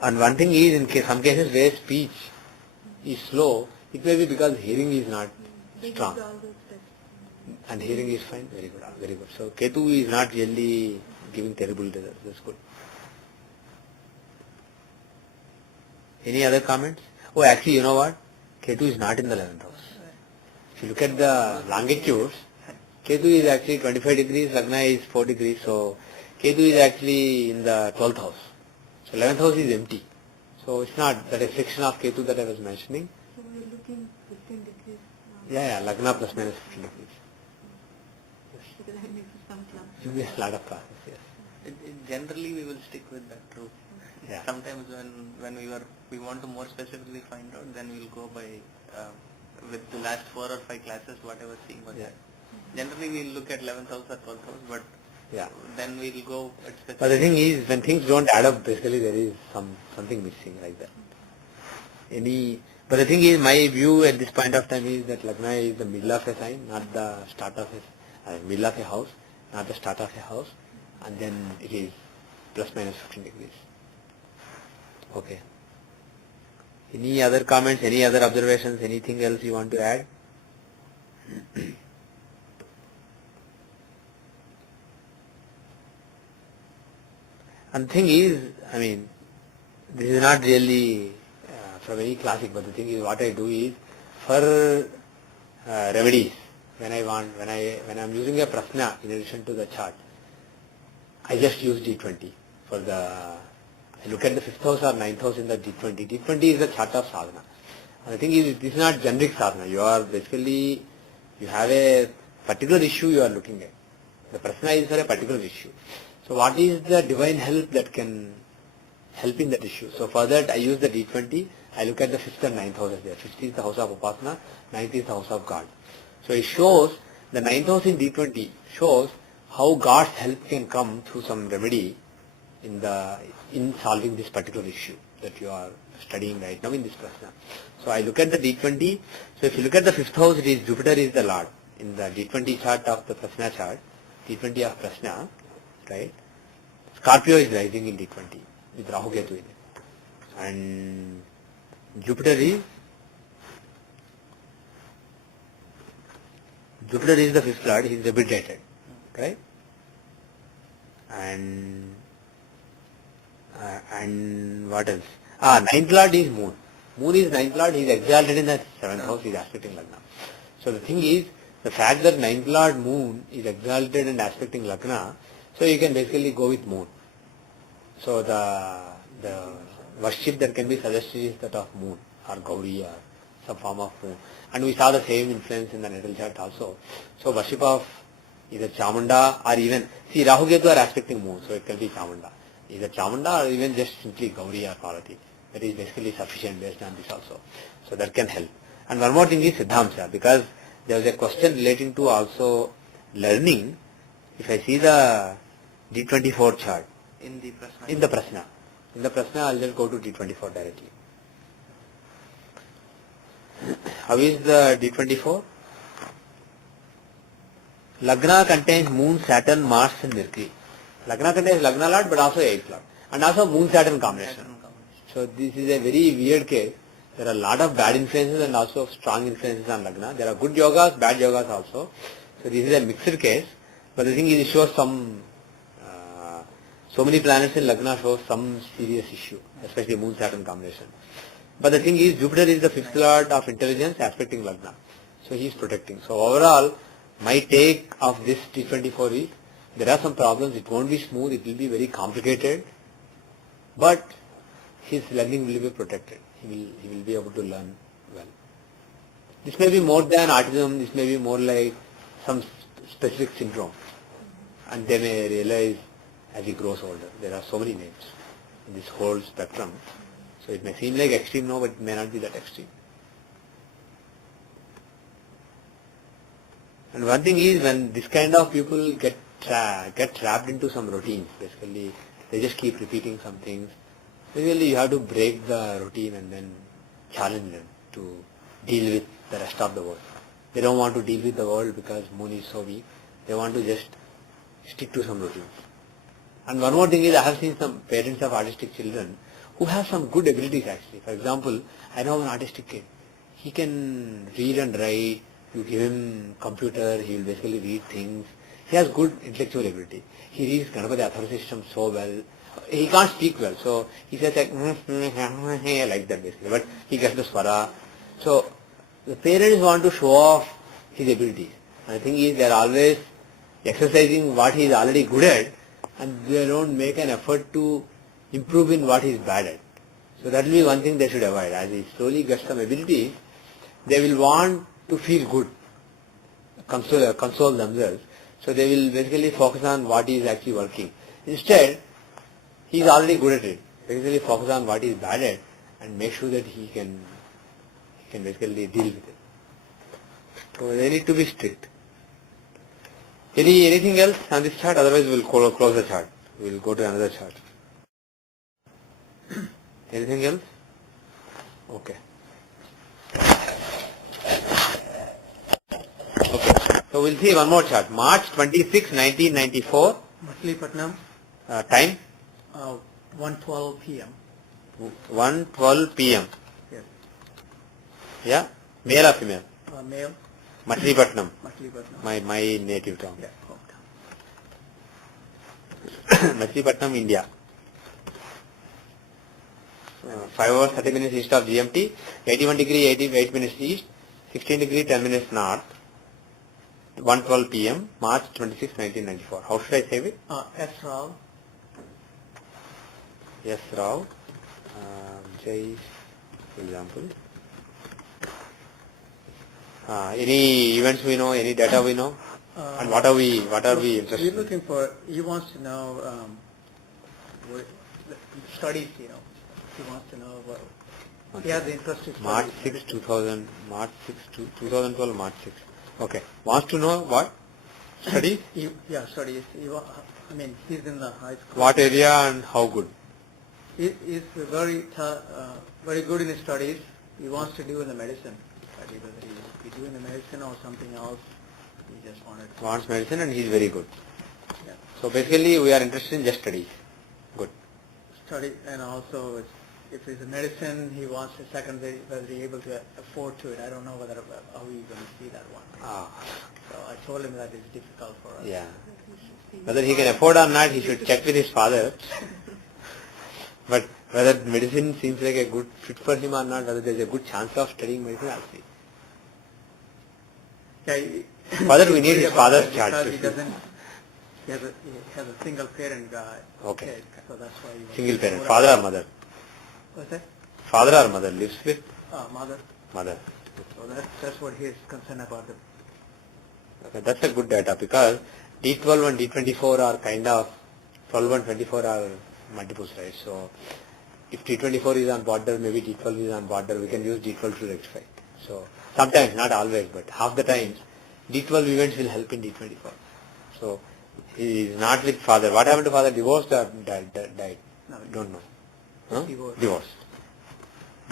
And one thing is, in some cases where speech is slow, it may be because hearing is not They strong. did all those steps. And hearing is fine. Very good. Very good. So Ketu is not really giving terrible results. That's good. Any other comments? Oh, actually, you know what? Ketu is not in the 11th house. If you look at the longitudes, Ketu is actually 25 degrees, Lagna is 4 degrees, so Ketu is actually in the 12th house. So 11th house is empty. So it's not the reflection of Ketu that I was mentioning. So we're looking 15 degrees. Yeah, Lagna plus minus 15 degrees. Because I missed some clumps. You miss a lot of classes, yes. Generally, we will stick with that rule. Yeah. Sometimes when we want to more specifically find out, then we'll go by with the last 4 or 5 classes, whatever seeing was Yeah. that. Generally, we'll look at 11th house or 12th house, but Yeah. then we'll go at specific. But the thing is, when things don't add up, basically there is something missing like that. But the thing is, my view at this point of time is that Lagna is the middle of a sign, not the start of middle of a house, not the start of a house, and then it is plus minus 15 degrees. Okay. Any other comments, any other observations, anything else you want to add? And the thing is, I mean, this is not really from any classic, but the thing is, what I do is for remedies. When I'm using a prasna in addition to the chart, I just use D20 for the. I look at the 5th house or 9th house in the D20. D20 is the chart of sadhana. And the thing is, this is not generic sadhana. You are basically, you have a particular issue you are looking at. The prasna is for a particular issue. So what is the divine help that can help in that issue? So for that I use the D20. I look at the 5th and 9th houses there. 5th is the house of Upasana, 9th is the house of God. So it shows, the 9th house in D20 shows how God's help can come through some remedy in solving this particular issue that you are studying right now in this prasna. So I look at the D20. So if you look at the 5th house, it is Jupiter is the Lord. In the D20 chart of the prasna chart, D20 of prasna, right? Scorpio is rising in D20 with Rahu Ketu in it. And Jupiter is the 5th Lord, he is debilitated, right? And what else? 9th Lord is Moon. Moon is 9th Lord, he is exalted in the 7th house, he is aspecting Lagna. So the thing is, the fact that 9th Lord Moon is exalted and aspecting Lagna, so you can basically go with Moon. So the worship that can be suggested is that of Moon or Gauri or some form of Moon. And we saw the same influence in the natal chart also. So worship of either Chamunda or even, see Rahu Ketu are aspecting Moon, so it can be Chamunda. Either Chamunda or even just simply Gauri or Parvati. That is basically sufficient based on this also. So that can help. And one more thing is Siddhamsha, because there was a question relating to also learning. If I see the D24 chart In the Prasna. in the Prasna, I'll just go to D24 directly. How is the D24? Lagna contains Moon, Saturn, Mars and Mercury. Lagna contains Lagna Lord but also 8th Lord. And also Moon, Saturn combination. So this is a very weird case. There are a lot of bad influences and also strong influences on Lagna. There are good yogas, bad yogas also. So this is a mixed case. But the thing is, it shows some, so many planets in Lagna shows some serious issue, especially Moon, Saturn combination. But the thing is, Jupiter is the 5th Lord of intelligence aspecting Lagna. So he is protecting. So overall, my take of this T24 is, there are some problems, it won't be smooth, it will be very complicated, but his learning will be protected. He will be able to learn well. This may be more than autism, this may be more like some specific syndrome. And they may realize as he grows older. There are so many names in this whole spectrum. So it may seem like extreme now, but it may not be that extreme. And one thing is, when this kind of people get trapped into some routines, basically they just keep repeating some things. Basically you have to break the routine and then challenge them to deal with the rest of the world. They don't want to deal with the world because Moon is so weak. They want to just stick to some routines. And one more thing is, I have seen some parents of autistic children who have some good abilities actually. For example, I know an autistic kid. He can read and write. You give him computer, he will basically read things. He has good intellectual ability. He reads Ganapati Athara system so well. He can't speak well, so he says like like that basically. But he gets the swara. So the parents want to show off his abilities. And the thing is, they are always exercising what he is already good at, and they don't make an effort to improve in what he is bad at. So that will be one thing they should avoid. As he slowly gets some abilities, they will want to feel good, console themselves. So they will basically focus on what is actually working. Instead, he is already good at it. Basically focus on what he is bad at and make sure that he can basically deal with it. So they need to be strict. Anything else on this chart? Otherwise we'll close the chart. We'll go to another chart. Anything else? Okay. So we'll see one more chart. March 26, 1994. Machilipatnam, Time? 1:12 p.m. 1:12 p.m. Yes. Yeah? Male or female? Male. Machilipatnam. Machilipatnam. My native town. Yeah, hometown. Machilipatnam, India. 5 hours 30 minutes east of GMT, 81 degree 88 minutes east, 16 degree 10 minutes north, 1:12 p.m. March 26, 1994. How should I save it? S. Rao. Yes, Rao. Jai, for example. Any events we know, any data we know, and what are we interested We're in? looking for, he wants to know studies, He wants to know what, he has the interest in March studies. 6, 2012, March 6. Okay. Wants to know what? Studies? Studies. He's in the high school. What area and how good? He's very good in his studies. He wants to do in the medicine. But whether he do in the medicine or something else, he just Wants medicine and he's very good. Yeah. So basically we are interested in just studies. Good. Study, and also if it's a medicine, he wants a secondary, whether he's able to afford to it. I don't know how he's going to see that one. So I told him that it's difficult for us. Yeah. Whether he can afford or not, he should check with his father. But whether medicine seems like a good fit for him or not, whether there is a good chance of studying medicine, I'll see. Yeah, Father, we need his father's chart. Because he has a single parent guy. Okay. Kid, so that's why he Single parent. Father or mother? What's that? Father or mother lives with? Mother. Mother. So that's what he is concerned about. Okay, that's a good data because D12 and D24 are kind of, 12 and 24 are multiples, right? So if D24 is on border, maybe D12 is on border, we can use D12 to rectify. So sometimes, not always, but half the times, D12 events will help in D24. So he is not with father. What happened to father? Divorced or died? No, Don't know. Huh? Divorced.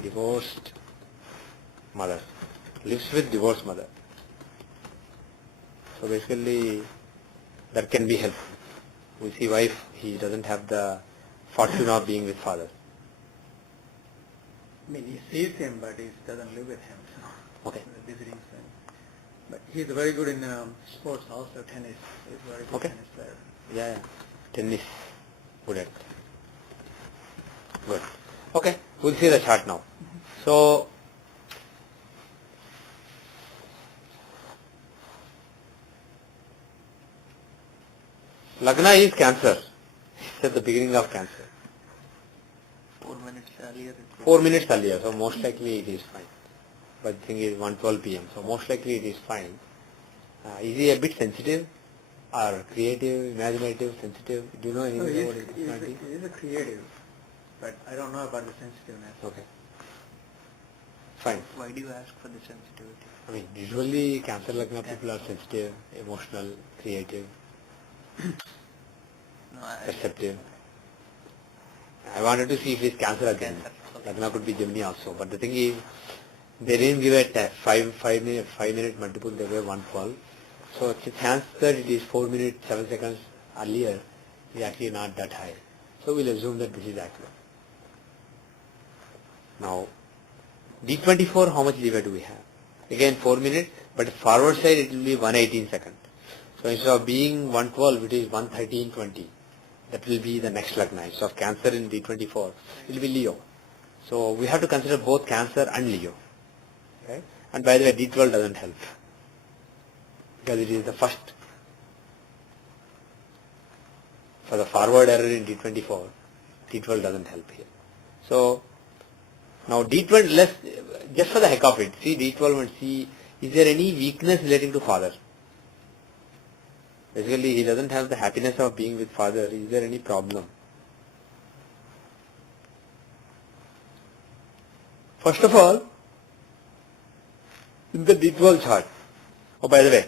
Divorced mother. Lives with divorced mother. So basically, that can be helpful. We see wife, he doesn't have the fortune of being with father. I mean, he sees him, but he doesn't live with him. So Okay. visiting him. But he's very good in sports also, tennis. He's very good Okay. tennis player. Yeah. Tennis. Good at. Good. Okay. We'll see the chart now. So, Lagna is Cancer. It's at the beginning of Cancer. 4 minutes earlier. 4 minutes earlier, so most likely it is fine. But the thing is 1:12 p.m. So most likely it is fine. Is he a bit sensitive or creative, imaginative, sensitive? Do you know So anything about his personality? he's a creative, but I don't know about the sensitiveness. Okay. Fine. Why do you ask for the sensitivity? I mean, usually Cancer Lagna people are sensitive, emotional, creative, No, perceptive. I wanted to see if it's Cancer again. Cancer, okay. Lagna could be Gemini also. But the thing is, they didn't give a test. 5 minute multiple, they gave 1:12. So the chance that it is 4 minutes, 7 seconds earlier is actually not that high. So we'll assume that this is accurate. Now, D24, how much leeway do we have? Again 4 minutes, but forward side it will be 118 seconds. So instead of being 1:12, it is 113:20. That will be the next Lagna. Instead of Cancer in D24, it will be Leo. So we have to consider both Cancer and Leo. Right? And by the way, D12 doesn't help. Because it is the first. For the forward error in D24, D12 doesn't help here. So, now D12, just for the heck of it, see D12 and see, is there any weakness relating to father? Basically, he doesn't have the happiness of being with father. Is there any problem? First of all, in the D12 chart, oh by the way,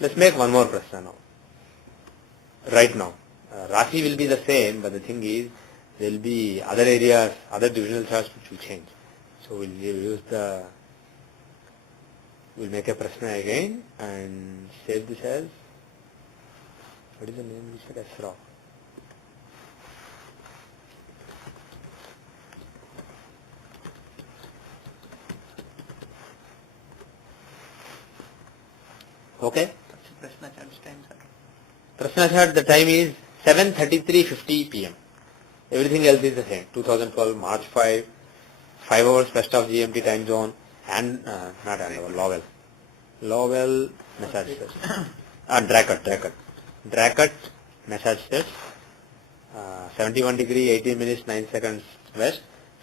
let's make one more prashna now. Right now. Rashi will be the same, but the thing is, there will be other areas, other divisional charts which will change. So we'll make a prashna again and save this as, what is the name? We said Asra. Okay? Prashna charge time, sir. Prashna chart, the time is 7:33:50 p.m. Everything else is the same. 2012, March 5, 5 hours west of GMT time zone, and not Andover, Lowell. Lowell, Massachusetts. Dracut, Massachusetts. 71 degree, 18 minutes, 9 seconds west.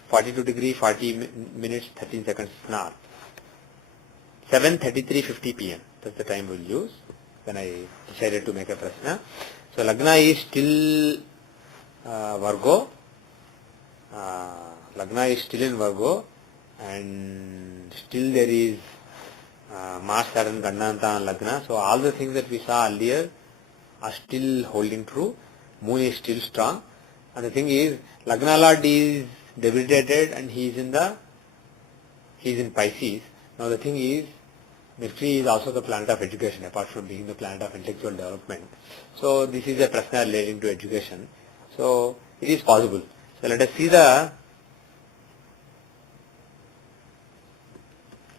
42 degree, 40 minutes, 13 seconds north. 7:33:50 p.m. That's the time we'll use when I decided to make a prashna. So Lagna is still Virgo. Lagna is still in Virgo, and still there is Mars, Saturn, Gandanta and Lagna. So all the things that we saw earlier are still holding true. Moon is still strong, and the thing is, Lagna Lord is debilitated and he is in Pisces. Now the thing is, Mercury is also the planet of education, apart from being the planet of intellectual development. So this is a prashna relating to education. So it is possible. So let us see the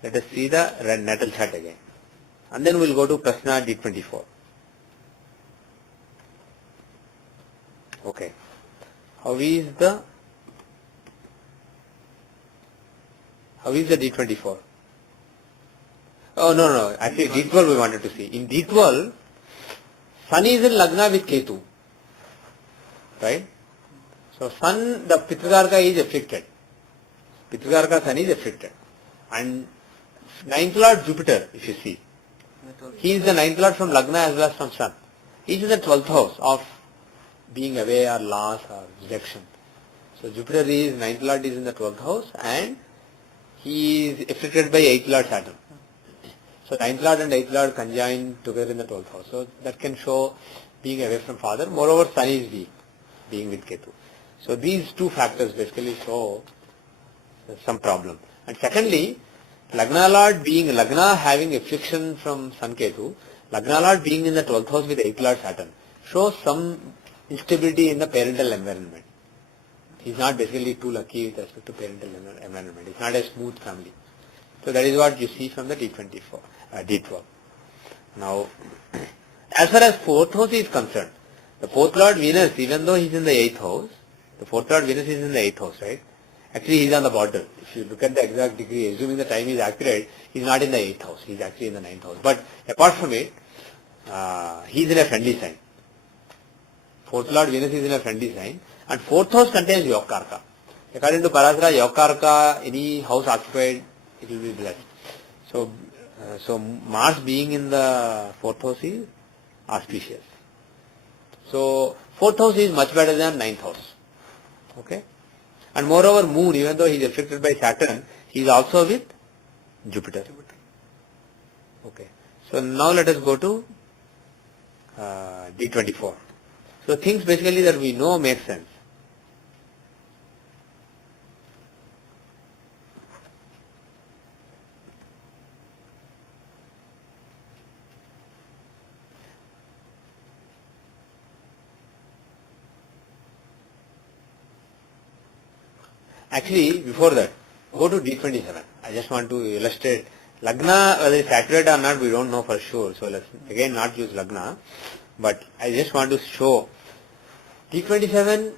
natal chart again, and then we'll go to prashna D24. Okay. How is the D24? Oh, no. Actually, D12 we wanted to see. In D12, Sun is in Lagna with Ketu. Right? So, Sun, the Pitragarka is afflicted. Pitragarka Sun is afflicted. And 9th Lord Jupiter, if you see, he is the 9th Lord from Lagna as well as from Sun. He is in the 12th house of being away or loss or rejection. So, Jupiter is, 9th Lord is in the 12th house, and he is afflicted by 8th Lord Saturn. So 9th Lord and 8th Lord conjoined together in the 12th house. So that can show being away from father. Moreover, Sun is weak, being with Ketu. So these two factors basically show some problem. And secondly, Lagna having affliction from Sun Ketu, Lagna Lord being in the 12th house with 8th Lord Saturn, shows some instability in the parental environment. He's not basically too lucky with respect to parental environment. It's not a smooth family. So that is what you see from the D12. Now, as far as 4th house is concerned, the 4th Lord Venus, even though he's in the 8th house, the 4th Lord Venus is in the 8th house, right? Actually, he's on the border. If you look at the exact degree, assuming the time is accurate, he's not in the 8th house. He's actually in the 9th house. But apart from it, he's in a friendly sign. 4th Lord Venus is in a friendly sign. And 4th house contains Yokarka. According to Parasara, Yokarka, any house occupied, it will be blessed. So Mars being in the 4th house is auspicious. So 4th house is much better than 9th house. Okay? And moreover, Moon, even though he is afflicted by Saturn, he is also with Jupiter. Okay. So now let us go to D24. So things basically that we know make sense. Actually, before that, go to D27. I just want to illustrate. Lagna, whether it's accurate or not, we don't know for sure. So let's again not use Lagna. But I just want to show D27,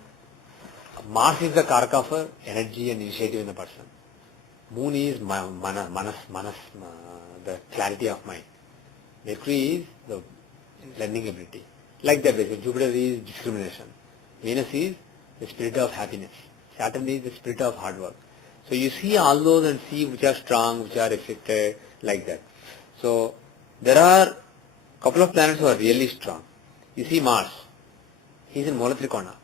Mars is the Karaka for energy and initiative in the person. Moon is manas, the clarity of mind. Mercury is the learning ability. Like that basically, Jupiter is discrimination. Venus is the spirit of happiness. Saturn is the spirit of hard work. So you see all those and see which are strong, which are affected, like that. So there are a couple of planets who are really strong. You see Mars, he is in Mola Trikona.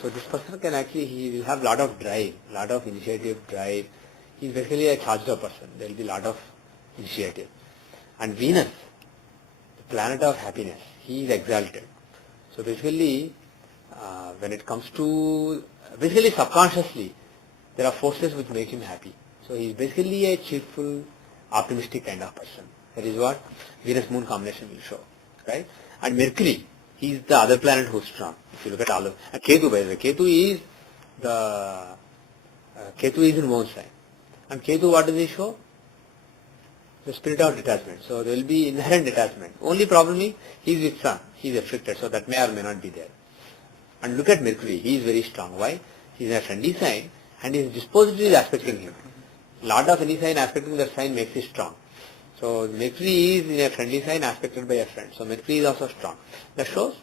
So this person can actually, he will have lot of drive, lot of initiative, drive. He is basically a charged up person. There will be lot of initiative. And Venus, the planet of happiness, he is exalted. So basically, when it comes to, basically subconsciously, there are forces which make him happy. So he is basically a cheerful, optimistic kind of person. That is what Venus-Moon combination will show, right? And Mercury, he is the other planet who is strong. If you look at all of, and Ketu, by the way, Ketu is in Moon sign. And Ketu, what does he show? The spirit of detachment. So there will be inherent detachment. Only problem is, he is with Sun. He is afflicted, so that may or may not be there. And look at Mercury, he is very strong. Why? He is in a friendly sign and his disposition is aspecting him. Lot of any sign aspecting that sign makes it strong. So Mercury is in a friendly sign aspected by a friend. So Mercury is also strong. That shows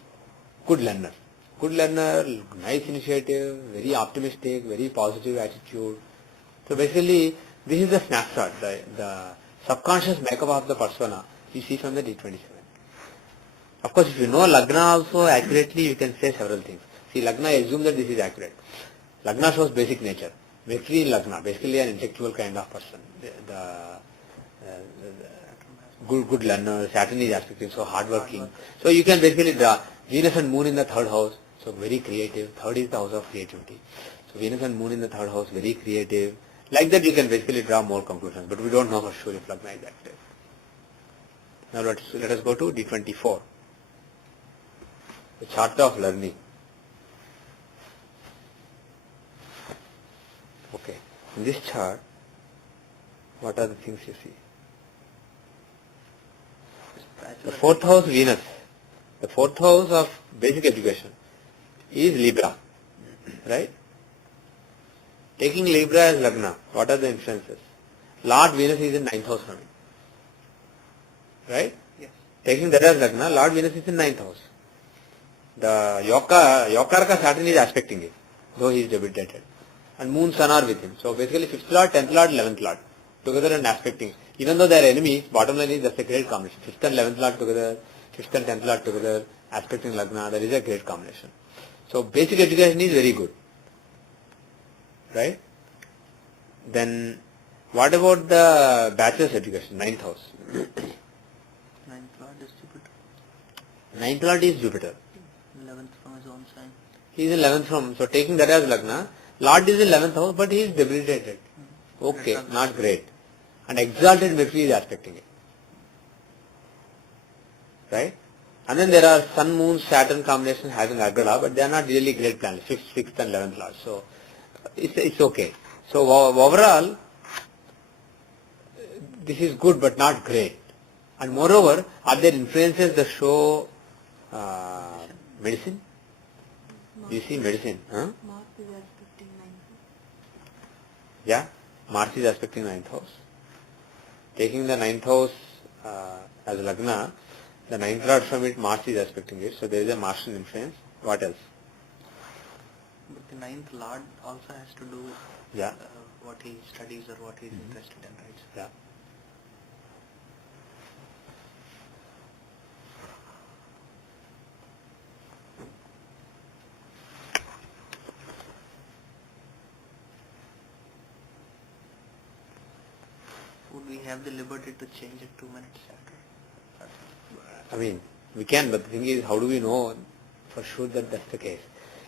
good learner. Good learner, nice initiative, very optimistic, very positive attitude. So basically, this is the snapshot, the subconscious makeup of the persona you see from the D27. Of course, if you know Lagna also accurately, you can say several things. See, Lagna, assume that this is accurate. Lagna shows basic nature. Mercury in Lagna, basically an intellectual kind of person. Good learner, Saturn is aspecting, so hardworking. So you can basically draw Venus and Moon in the 3rd house, so very creative. 3rd is the house of creativity. So Venus and Moon in the 3rd house, very creative. Like that you can basically draw more conclusions, but we don't know for sure if Lagna is active. Now let us go to D24. The chart of learning. Okay. In this chart, what are the things you see? The 4th house Venus, the 4th house of basic education is Libra, right? Taking Libra as Lagna, what are the influences? Lord Venus is in 9th house from it, right? Yes. Taking that as Lagna, Lord Venus is in 9th house. The Yokarka Saturn is aspecting it, though he is debilitated. And Moon, Sun are with him. So basically 5th Lord, 10th Lord, 11th Lord together and aspecting. Even though they are enemies, bottom line is that's a great combination. 5th and 11th Lord together, 5th and 10th Lord together, aspecting Lagna, that is a great combination. So basic education is very good. Right? Then What about the bachelor's education, 9th house? 9th lord is Jupiter. 9th lord is Jupiter. 11th from his own sign. He is 11th from, so taking that as Lagna, Lord is 11th house, but he is debilitated. Okay, not great. And exalted Mercury is aspecting it. Right? And then there are Sun, Moon, Saturn combination having Agrada, but they are not really great planets, 5th, 6th and 11th Lord. So, it's okay. So, overall, this is good but not great. And moreover, are there influences that show medicine? You see medicine, huh? Mars is aspecting 9th. Yeah, Mars is aspecting 9th house. Taking the 9th house as Lagna, the 9th lord from it, Mars is aspecting it. So there is a Martian influence. What else? But the 9th lord also has to do with Yeah. what he studies or what he is interested in, right? Yeah. Would we have the liberty to change it 2 minutes after? I mean, we can, but the thing is, how do we know for sure that that's the case?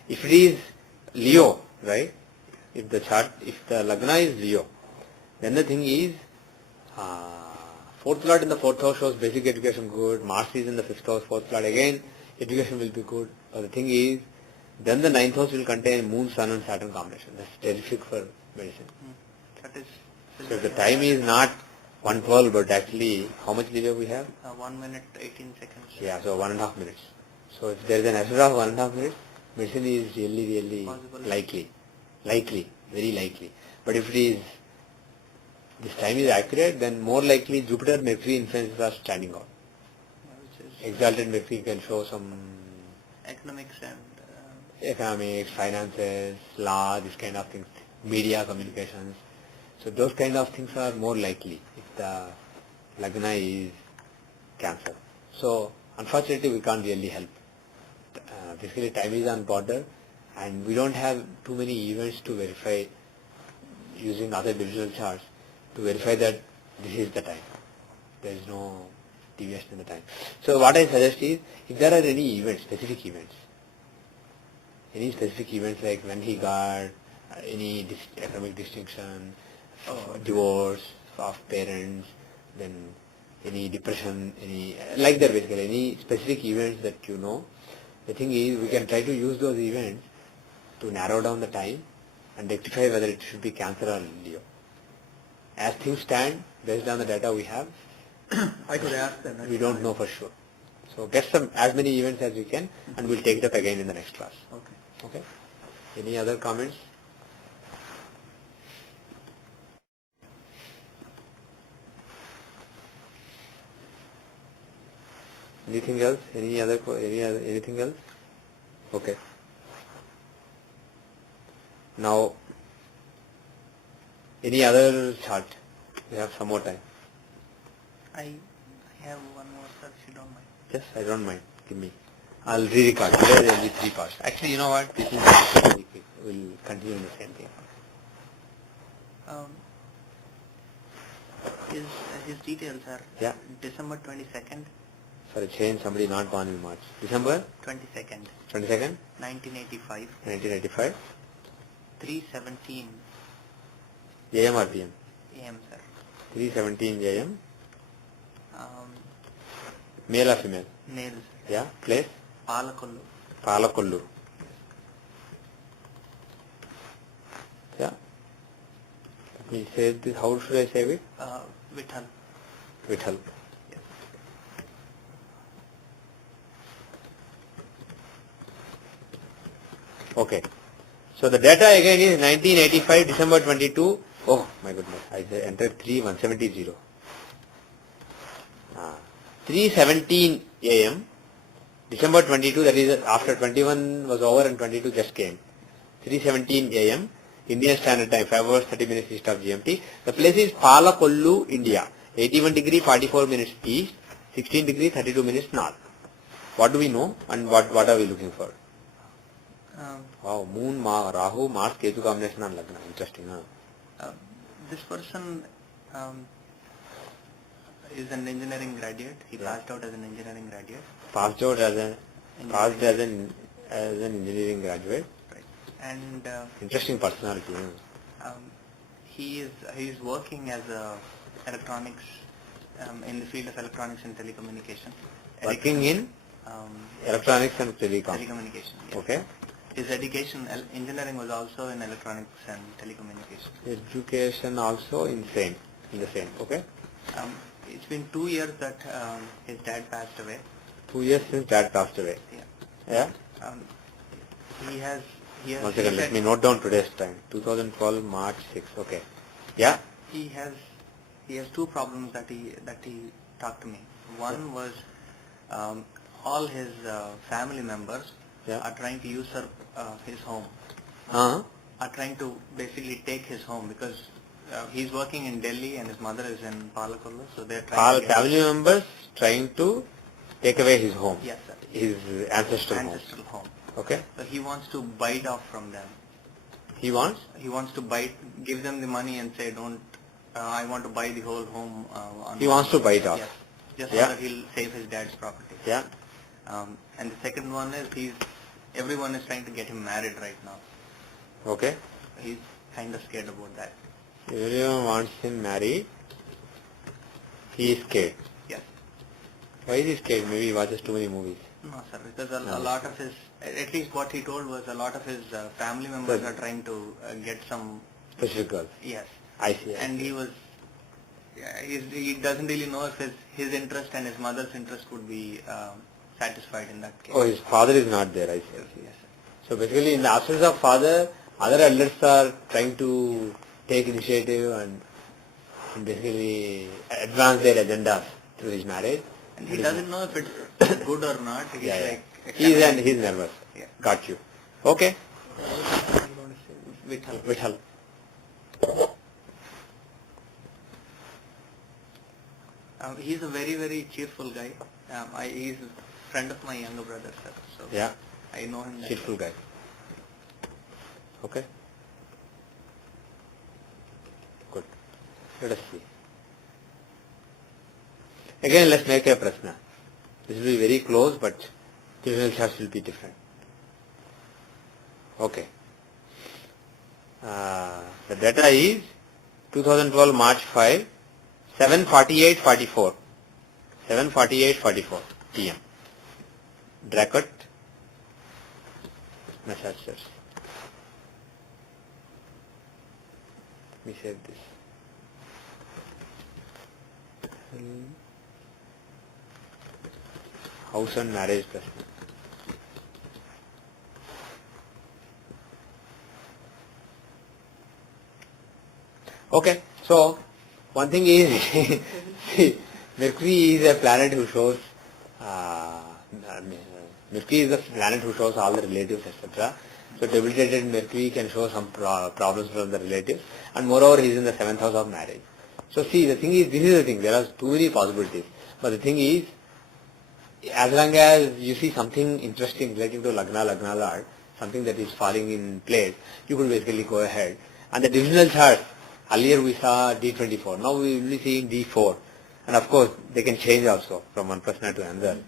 If it is Leo, right? If the Lagna is Leo, then the thing is, 4th lord in the 4th house shows basic education good, Mars is in the 5th house, 4th lord again, education will be good. But the thing is, then the 9th house will contain Moon, Sun and Saturn combination. That's terrific for medicine. That is. So if the time is not 1:12, but actually, how much leeway we have? 1 minute 18 seconds. Yeah, so 1.5 minutes. So if there is an error of 1.5 minutes, medicine is really Possible. likely, very likely. But if it is, this time is accurate, then more likely Jupiter, Mercury influences are standing out. Which is Exalted Mercury can show some economics and economics, finances, law, this kind of things, media, communications. So those kind of things are more likely if the Lagna is Cancer. So unfortunately we can't really help. Basically time is on border and we don't have too many events to verify using other divisional charts to verify that this is the time. There is no deviation in the time. So what I suggest is, if there are any events, specific events like when he got any economic distinction, divorce of parents, then any depression, any like that basically, any specific events that you know. The thing is, we can try to use those events to narrow down the time and rectify whether it should be Cancer or Leo. As things stand, based on the data we have, I could ask them. we don't know for sure. So get as many events as we can, and we'll take it up again in the next class. Okay. Okay? Any other comments? Anything else? Anything else? Okay. Now, any other chart? We have some more time. I have one more, sir, if you don't mind. Yes, I don't mind. Give me. I'll re-record. Today there will be 3 parts. Actually, you know what? This is very quick. We'll continue in the same thing. His details are Yeah. December 22nd. For a change, somebody not born in March. December 22nd, 22nd, 1985, 1985. 3:17 AM or PM? AM, sir. 3:17 AM. Male or female? Male, sir. Yeah. Place? Palakollu. Palakollu. Yeah. Let me say this. How should I say it? Vithal. Vithal. Yes. Okay. So the data again is 1985 December 22. Oh my goodness. I entered 3:170. 3:17 AM. December 22, that is after 21 was over and 22 just came. 3:17 AM, Indian Standard Time, 5 hours 30 minutes east of GMT. The place is Palakollu, India. 81 degree 44 minutes east, 16 degree 32 minutes north. What do we know and what are we looking for? Wow, Moon, Rahu, Mars, Ketu combination on Lagna. Interesting, huh? This person is an engineering graduate. He passed out as an engineering graduate. Passed out as an engineering graduate. Right. And Interesting personality. he is working as a electronics in the field of electronics and telecommunication. Working in electronics and telecom. Telecommunication. Yes. Okay. His education, engineering, was also in electronics and telecommunication. Education also in the same. Okay. It's been 2 years that his dad passed away. 2 years since dad passed away. Yeah. Yeah. He has. One second, let me note down today's time. 2012 March 6. Okay. Yeah. He has 2 problems that he talked to me. One was all his family members are trying to usurp his home. Are trying to basically take his home because he's working in Delhi and his mother is in Palakollu, so they're trying. All family members trying to take away his home. Yes, sir. His ancestral home. Okay. So he wants to buy it off from them. He wants to give them the money and say, don't. I want to buy the whole home. He wants to buy it off. Yes. Just so that he'll save his dad's property. Yeah. And the second one is everyone is trying to get him married right now. Okay. He's kind of scared about that. Everyone wants him married. He is scared. Yes. Why is he scared? Maybe he watches too many movies. No, sir. Because a lot of his, at least what he told was, a lot of his family members are trying to get some special girls. Yes. I see. And he doesn't really know if his interest and his mother's interest would be satisfied in that case. Oh, his father is not there. I see. Yes, sir. So basically, in the absence of father, other elders are trying to take initiative and basically advance their agendas through his marriage. And he doesn't know if it's good or not. He's he's nervous. Yeah. Got you. Okay. Vithal. He's a very, very cheerful guy. He's a friend of my younger brother, sir. So Yeah. I know him. Cheerful guy. Okay. Good. Let us see. Again, let's make a prashna. This will be very close, but divisional charts will be different. Okay. The data is 2012 March 5, 7:48:44. 7:48:44 PM. Dracut, Massachusetts. Let me save this. House and marriage prashna. Okay, so one thing is, see, Mercury is a planet who shows all the relatives, etc. So debilitated Mercury can show some problems from the relatives, and moreover he is in the 7th house of marriage. So see, the thing is, this is the thing, there are too many possibilities, but the thing is, as long as you see something interesting relating to Lagna Lord, something that is falling in place, you could basically go ahead. And the divisional chart, earlier we saw D24, now we will be seeing D4. And of course, they can change also from one prashna to another.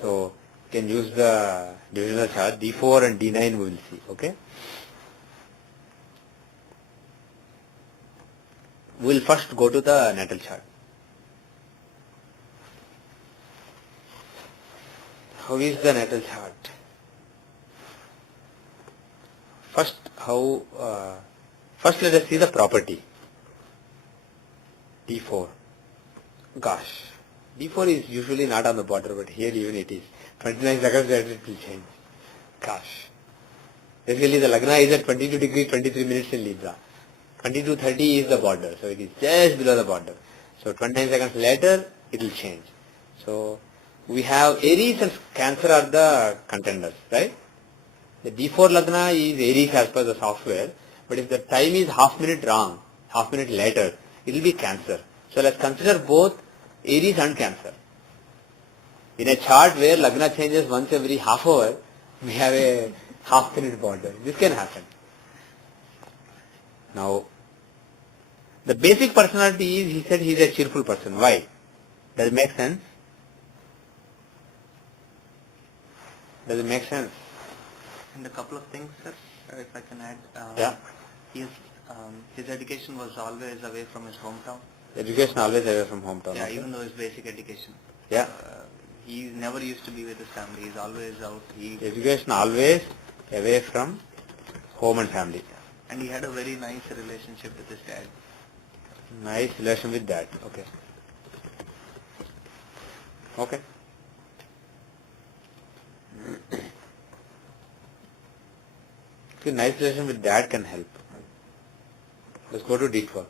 So, you can use the divisional chart, D4 and D9 we will see, okay? We will first go to the natal chart. How is the natal chart? First let us see the property. D4. Gosh, D4 is usually not on the border, but here even it is. 29 seconds later it will change. Gosh. Basically the Lagna is at 22 degrees 23 minutes in Libra. 22:30 is the border, so it is just below the border. So 29 seconds later it will change. So we have Aries and Cancer are the contenders, right? The D4 Lagna is Aries as per the software, but if the time is half minute wrong, half minute later, it will be Cancer. So let's consider both Aries and Cancer. In a chart where Lagna changes once every half hour, we have a half minute border. This can happen. Now, The basic personality is, he said he is a cheerful person. Why? Does it make sense? Does it make sense? And a couple of things, sir, if I can add. Yeah. His education was always away from his hometown. Education always away from hometown. Yeah, okay. even though his basic education. Yeah. He never used to be with his family. He's always out. Education always away from home and family. And he had a very nice relationship with his dad. Nice relation with dad. Okay. Okay. Okay, nice relation with dad can help. Let's go to D12.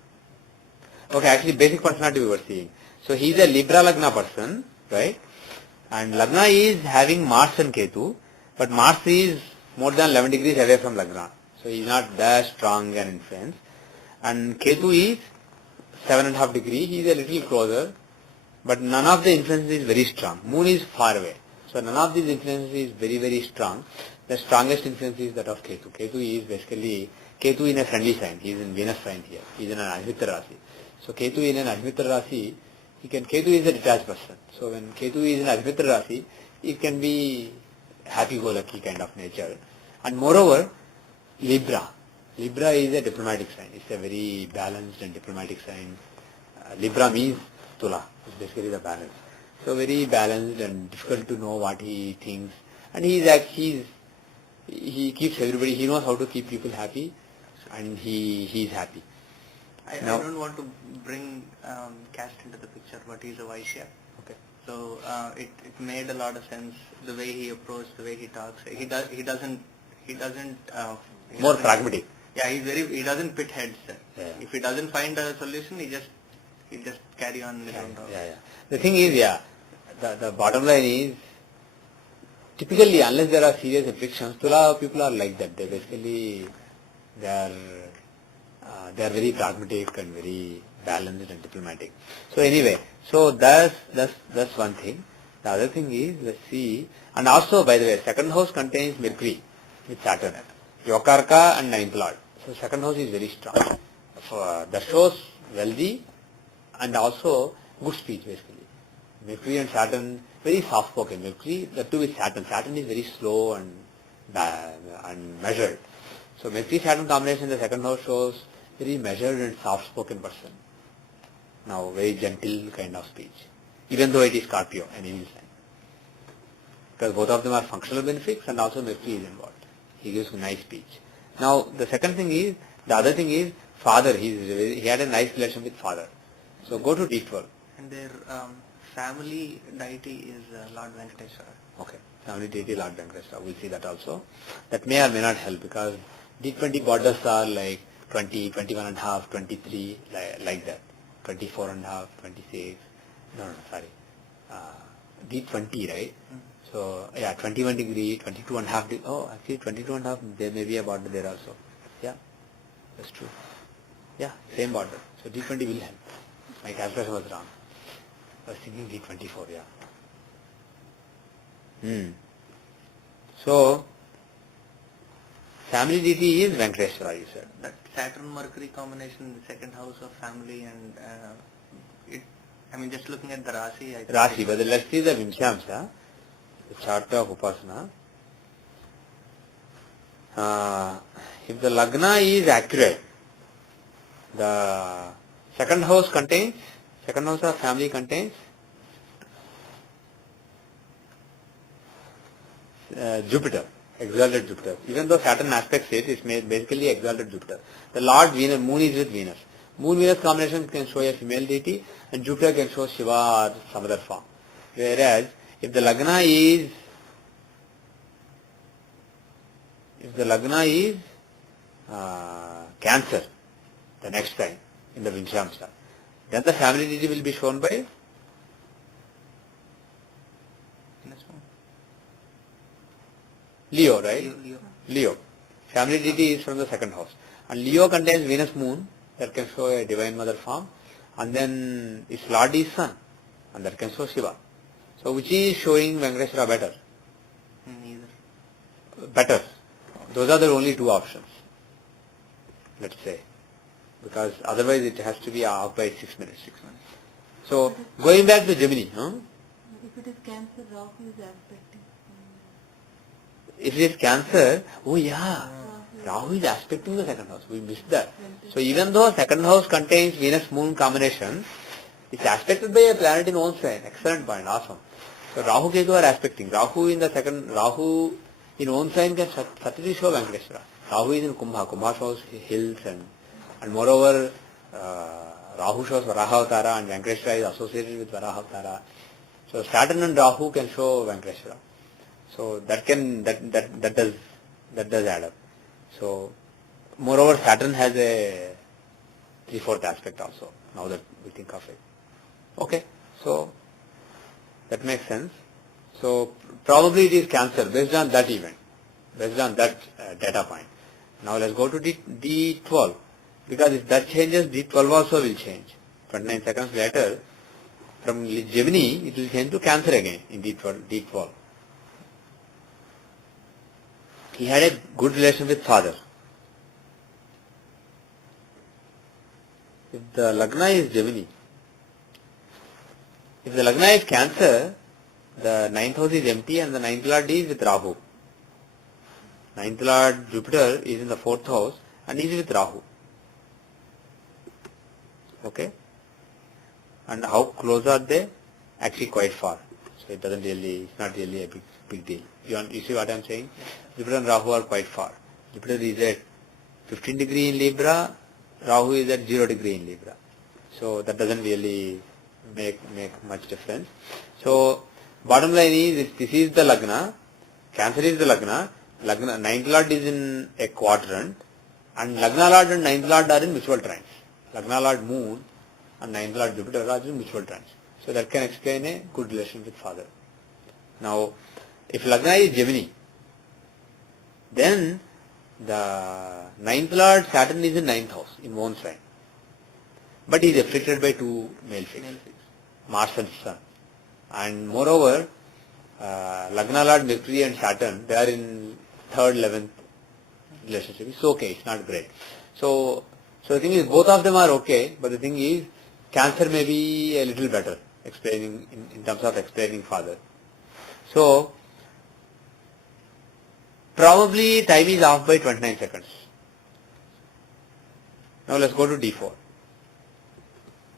Okay, actually basic personality we were seeing. So he is a Libra Lagna person, right? And Lagna is having Mars and Ketu, but Mars is more than 11 degrees away from Lagna. So he is not that strong an influence. And Ketu is 7.5 degrees, he is a little closer, but none of the influences is very strong. Moon is far away. So none of these influences is very, very strong. The strongest influence is that of Ketu. Ketu is basically, Ketu in a friendly sign. He is in Venus sign here. He is in an Ajmitra Rasi. So Ketu in an Ajmitra Rasi, Ketu is a detached person. So when Ketu is in Ajmitra Rasi, it can be happy-go-lucky kind of nature. And moreover, Libra. Libra is a diplomatic sign. It's a very balanced and diplomatic sign. Libra means Tula. It's basically the balance. So very balanced and difficult to know what he thinks. And he keeps everybody, he knows how to keep people happy, and he is happy. I don't want to bring caste into the picture, but he's a Vaishya. Okay. So it made a lot of sense, the way he approached, the way he talks. He doesn't More pragmatic. Yeah, he doesn't pit heads. Yeah. If he doesn't find a solution, he just carry on his own route. Yeah. The thing is, the bottom line is, typically, unless there are serious afflictions, Tula people are like that. They basically, they are very pragmatic and very balanced and diplomatic. So anyway, so that's one thing. The other thing is, let's see, and also by the way, second house contains Mercury with Saturn, Yokarka and ninth lord. So second house is very strong. That shows wealthy and also good speech basically. Mercury and Saturn, very soft spoken. Mercury, that too with Saturn. Saturn is very slow and measured. So Mercury Saturn combination in the second house shows very measured and soft spoken person. Now very gentle kind of speech. Even though it is Scorpio, an evil sign. Because both of them are functional benefics and also Mercury is involved. He gives nice speech. Now the other thing is father. He had a nice relation with father. So go to D12. And their family deity is Lord Venkateshwara. Okay, family deity Lord Venkateshwara. We'll see that also. That may or may not help because D20 borders are like 20, 21 and a half, 23, like that. 24 and a half, 26. No, sorry. D20, right? So, yeah, 21 degree, 22 and a half. Oh, actually 22 and a half, there may be a border there also. Yeah, that's true. Yeah, same border. So D20 will help. My calculation was wrong. I was thinking D24, yeah. So, family deity is Venkateshwara, you said. That Saturn-Mercury combination in the second house of family and just looking at the Rasi. Rasi, but let's see the Vimshamsa, the chart of Upasana. If the Lagna is accurate, the second house of family contains Jupiter, exalted Jupiter. Even though Saturn aspects it, it's basically exalted Jupiter. The Lord Venus, Moon is with Venus. Moon-Venus combination can show a female deity and Jupiter can show Shiva or some other form. Whereas, if the Lagna is Cancer, the next sign in the Vinshamsa, then the family deity will be shown by Leo, right? Leo. Family deity is from the second house. And Leo contains Venus Moon, that can show a divine mother form. And then its Lord is Sun, and that can show Shiva. So which is showing Venkateshwara better? Neither. Better. Those are the only two options. Let's say. because otherwise it has to be off by 6 minutes. So going back to Gemini, If it is Cancer, Rahu is aspecting. if it is Cancer, oh yeah, Rahu is aspecting the second house. We missed that. So even though second house contains Venus-Moon combination, it's aspected by a planet in own sign. Excellent point, awesome. So Rahu Ketu are aspecting. Rahu in own sign can certainly show Venkateshwara. Rahu is in Kumbha. Kumbha shows hills and moreover Rahu shows Varaha Avtara and Venkateshwara is associated with Varaha Avtara. So Saturn and Rahu can show Venkateshwara. So that does add up. So moreover Saturn has a 3/4 aspect also, now that we think of it. Okay, so that makes sense. So probably it is Cancer based on that event, based on that data point. Now let's go to D12, because if that changes, D12 also will change. 29 seconds later, from Gemini, it will change to Cancer again in D12. He had a good relation with father. If the Lagna is Gemini, if the Lagna is Cancer, the 9th house is empty and the 9th Lord is with Rahu. 9th Lord Jupiter is in the 4th house and is with Rahu. Okay? And how close are they? Actually quite far. So it's not really a big deal. You see what I am saying? Jupiter and Rahu are quite far. Jupiter is at 15 degree in Libra, Rahu is at 0 degree in Libra. So that doesn't really make much difference. So bottom line is, if this is the Lagna, Cancer is the Lagna, 9th Lord is in a quadrant, and Lagna Lord and 9th Lord are in mutual trines. Lagna Lord Moon and 9th Lord Jupiter are in mutual trines. So that can explain a good relation with father. Now, if Lagna is Gemini, then the 9th Lord Saturn is in 9th house, in own sign. But he is afflicted by two male fixes, Mars and Sun. And moreover, Lagna Lord Mercury and Saturn, they are in 3rd, 11th relationship. It's okay, it's not great. So the thing is, both of them are okay, but the thing is, Cancer may be a little better, explaining in terms of explaining father. So, probably time is off by 29 seconds. Now let's go to D4.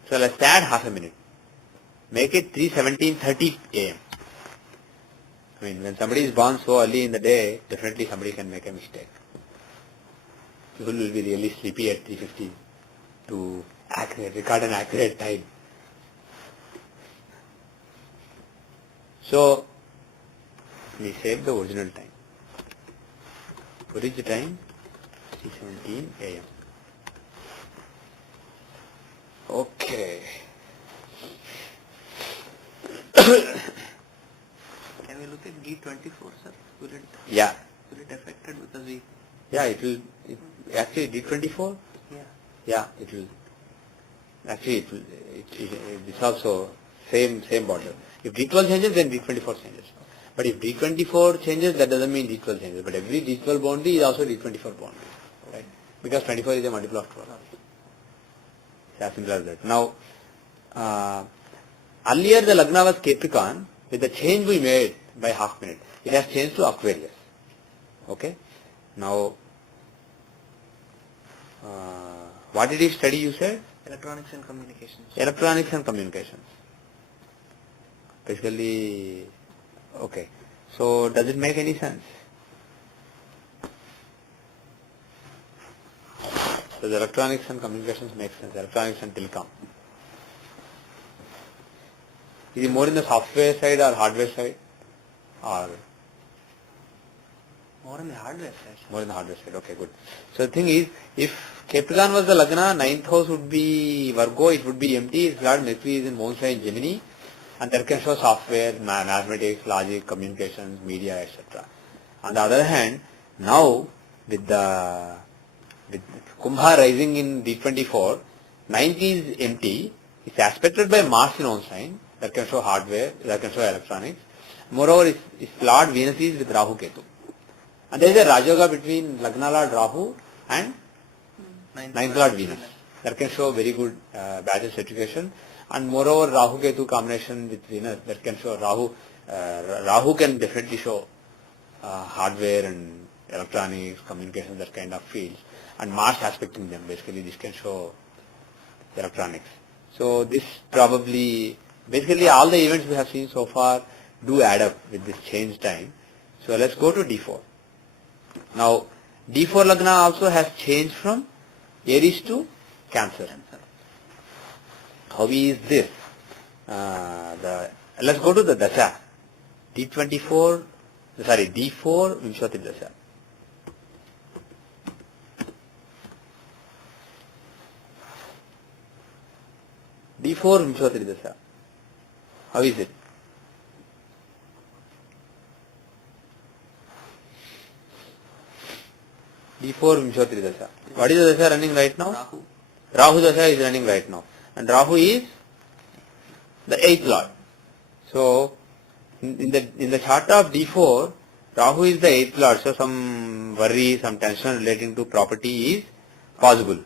So let's add half a minute. Make it 3:17:30 a.m. I mean, when somebody is born so early in the day, definitely somebody can make a mistake. People will be really sleepy at 3:15 to record an accurate time. So, we save the original time. What is the time? 3:17 a.m. Okay. Can we look at D24, sir? Will it affected because we... Yeah, it will. Actually, D24? Yeah, it will. Actually, it's also same border. If D12 changes, then D24 changes. But if D24 changes, that doesn't mean D12 changes. But every D12 boundary is also D24 boundary. Right? Because 24 is a multiple of 12. It's as simple as that. Now, earlier the Lagna was Capricorn. With the change we made by half minute, it has changed to Aquarius. Okay? Now, what did he study, you said? Electronics and communications. Electronics and communications. Basically, okay. So, does it make any sense? So, the electronics and communications make sense. Electronics and telecom. Is it more in the software side or hardware side? Or more in the hardware side. More in the hardware side. Okay, good. So the thing is, if Capricorn was the Lagna, 9th house would be Virgo, it would be empty. Its Lord Mercury is in moon sign Gemini, and that can show software, mathematics, logic, communications, media, etc. On the other hand, now with Kumbha rising in D24, 9th is empty. It's aspected by Mars in own sign. That can show hardware, that can show electronics. Moreover, its Lord Venus is with Rahu Ketu. And there is a Rajoga between Lagna Lord Rahu and 9th Lord Venus. that can show very good battle certification. And moreover, Rahu Ketu combination with Venus, that can show Rahu can definitely show hardware and electronics, communication, that kind of fields. And Mars aspecting them, basically this can show electronics. So this probably, basically all the events we have seen so far do add up with this change time. So let's go to D4. Now D4 Lagna also has changed from Aries to Cancer. How is this? Let's go to the Dasha. D4 Vimshati Dasha. D4 Vimshati Dasha. How is it? D4 Vimshati Dasha. What is the Dasha running right now? Rahu. Rahu Dasha is running right now. And Rahu is the 8th Lord. So, in the chart of D4, Rahu is the 8th Lord. So, some worry, some tension relating to property is possible.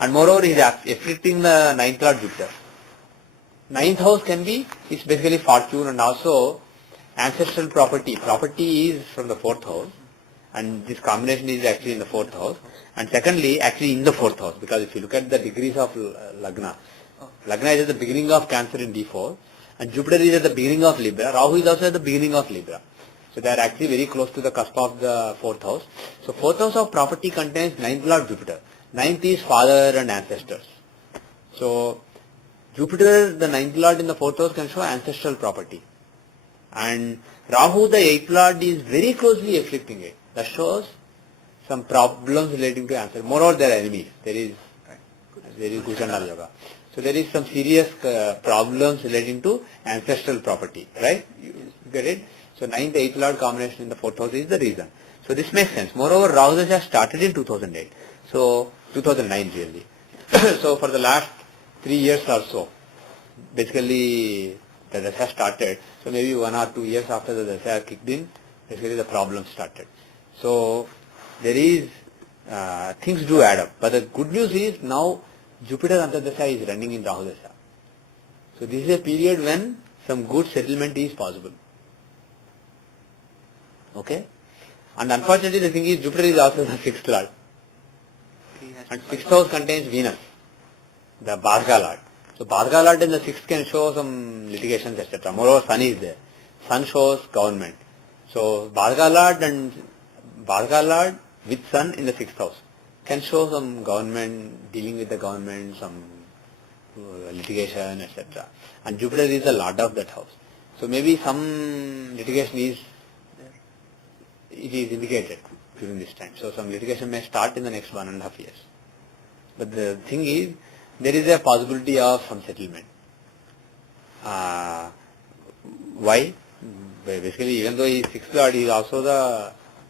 And moreover, he is afflicting the 9th Lord Jupiter. 9th house is basically fortune and also ancestral property. Property is from the 4th house. And this combination is actually in the 4th house. And secondly, actually in the 4th house. Because if you look at the degrees of Lagna, Lagna is at the beginning of Cancer in D4. And Jupiter is at the beginning of Libra. Rahu is also at the beginning of Libra. So they are actually very close to the cusp of the 4th house. So 4th house of property contains 9th Lord Jupiter. 9th is father and ancestors. So Jupiter, the 9th Lord in the 4th house, can show ancestral property. And Rahu, the 8th Lord, is very closely afflicting it. That shows some problems relating to ancestors. Moreover, there are enemies. There is Kuchandala Yoga. So there is some serious problems relating to ancestral property. Right? You get it? So 9th, 8th Lord combination in the 4th house is the reason. So this makes sense. Moreover, Rahu Dasha started in 2008. So 2009 really. So for the last 3 years or so, basically the Dasha started. So maybe 1 or 2 years after the Dasha kicked in, basically the problem started. So there is, things do add up. But the good news is now Jupiter Antardasha is running in Rahu Dasha. So this is a period when some good settlement is possible. Okay? And unfortunately the thing is Jupiter is also the 6th Lord. And 6th house contains Venus, the Bhadga Lord. So Bhadga Lord in the 6th can show some litigations, etc. Moreover, Sun is there. Sun shows government. So Bhadga Lord with Sun in the 6th house can show some government, dealing with the government, some litigation, etc. And Jupiter is the Lord of that house. So maybe some litigation is indicated during this time. So some litigation may start in the next 1.5 years. But the thing is, there is a possibility of some settlement. Why? Basically, even though he is 6th Lord,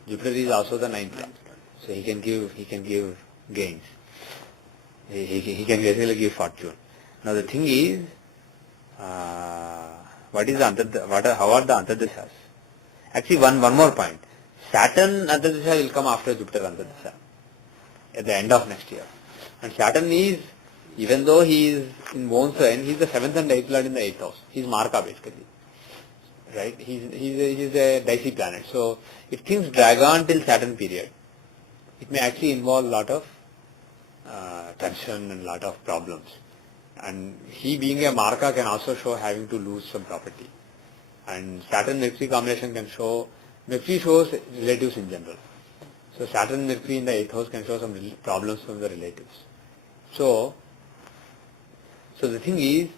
Jupiter is also the 9th Lord. So he can give gains. He can basically give fortune. Now the thing is, how are the Antardashas? Actually, one more point. Saturn Antardasha will come after Jupiter Antardasha at the end of next year. And Saturn is, even though he is in own sign, he is the 7th and 8th Lord in the 8th house. He is Marka basically. Right? He is a dicey planet. So if things drag on till Saturn period, it may actually involve a lot of tension and a lot of problems. And he being a Marka can also show having to lose some property. And Saturn-Mercury combination can show, Mercury shows relatives in general. So Saturn-Mercury in the 8th house can show some problems from the relatives. So the thing is,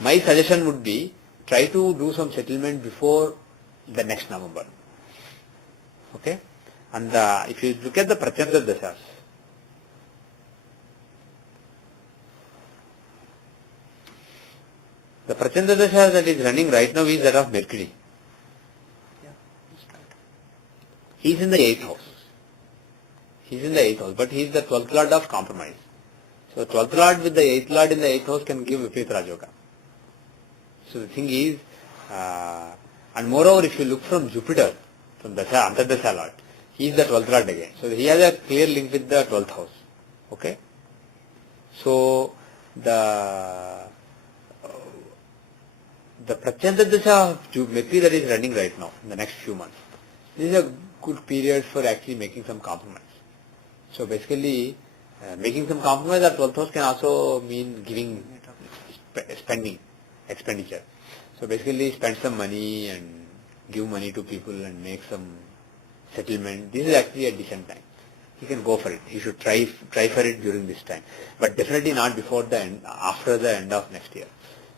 my suggestion would be, try to do some settlement before the next November. Okay? And if you look at the Pratyanta Dashas, the Pratyanta Dasha that is running right now is that of Mercury. He is in the 8th house. He is in the 8th house, but he is the 12th Lord of compromise. So 12th Lord with the 8th Lord in the 8th house can give Viparit Rajoga. So the thing is, and moreover if you look from Jupiter, from Dasha, Antardasha Lord, he is the 12th Lord again. So he has a clear link with the 12th house. Okay? So the Pratyanta Dasha of Mercury that is running right now in the next few months, this is a good period for actually making some compromise. So basically, making some compromise at 12th house can also mean giving, spending, expenditure. So basically spend some money and give money to people and make some settlement. This is actually a decent time. He can go for it. He should try for it during this time. But definitely not before the end, after the end of next year.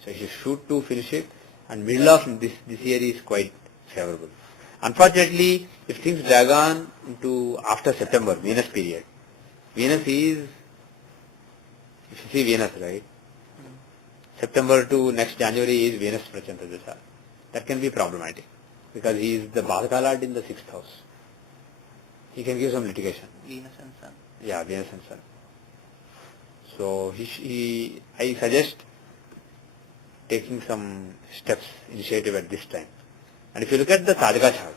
So he should shoot to finish it, and middle of this year is quite favorable. Unfortunately, if things drag on into after September, Venus period, Venus is, if you see Venus, right? September to next January is Venus Prachanta Dasha. That can be problematic because he is the Bhadaka Lord in the 6th house. He can give some litigation. Venus and Sun. Yeah, Venus and Sun. So I suggest taking some steps, initiative at this time. And if you look at the Tajaka chart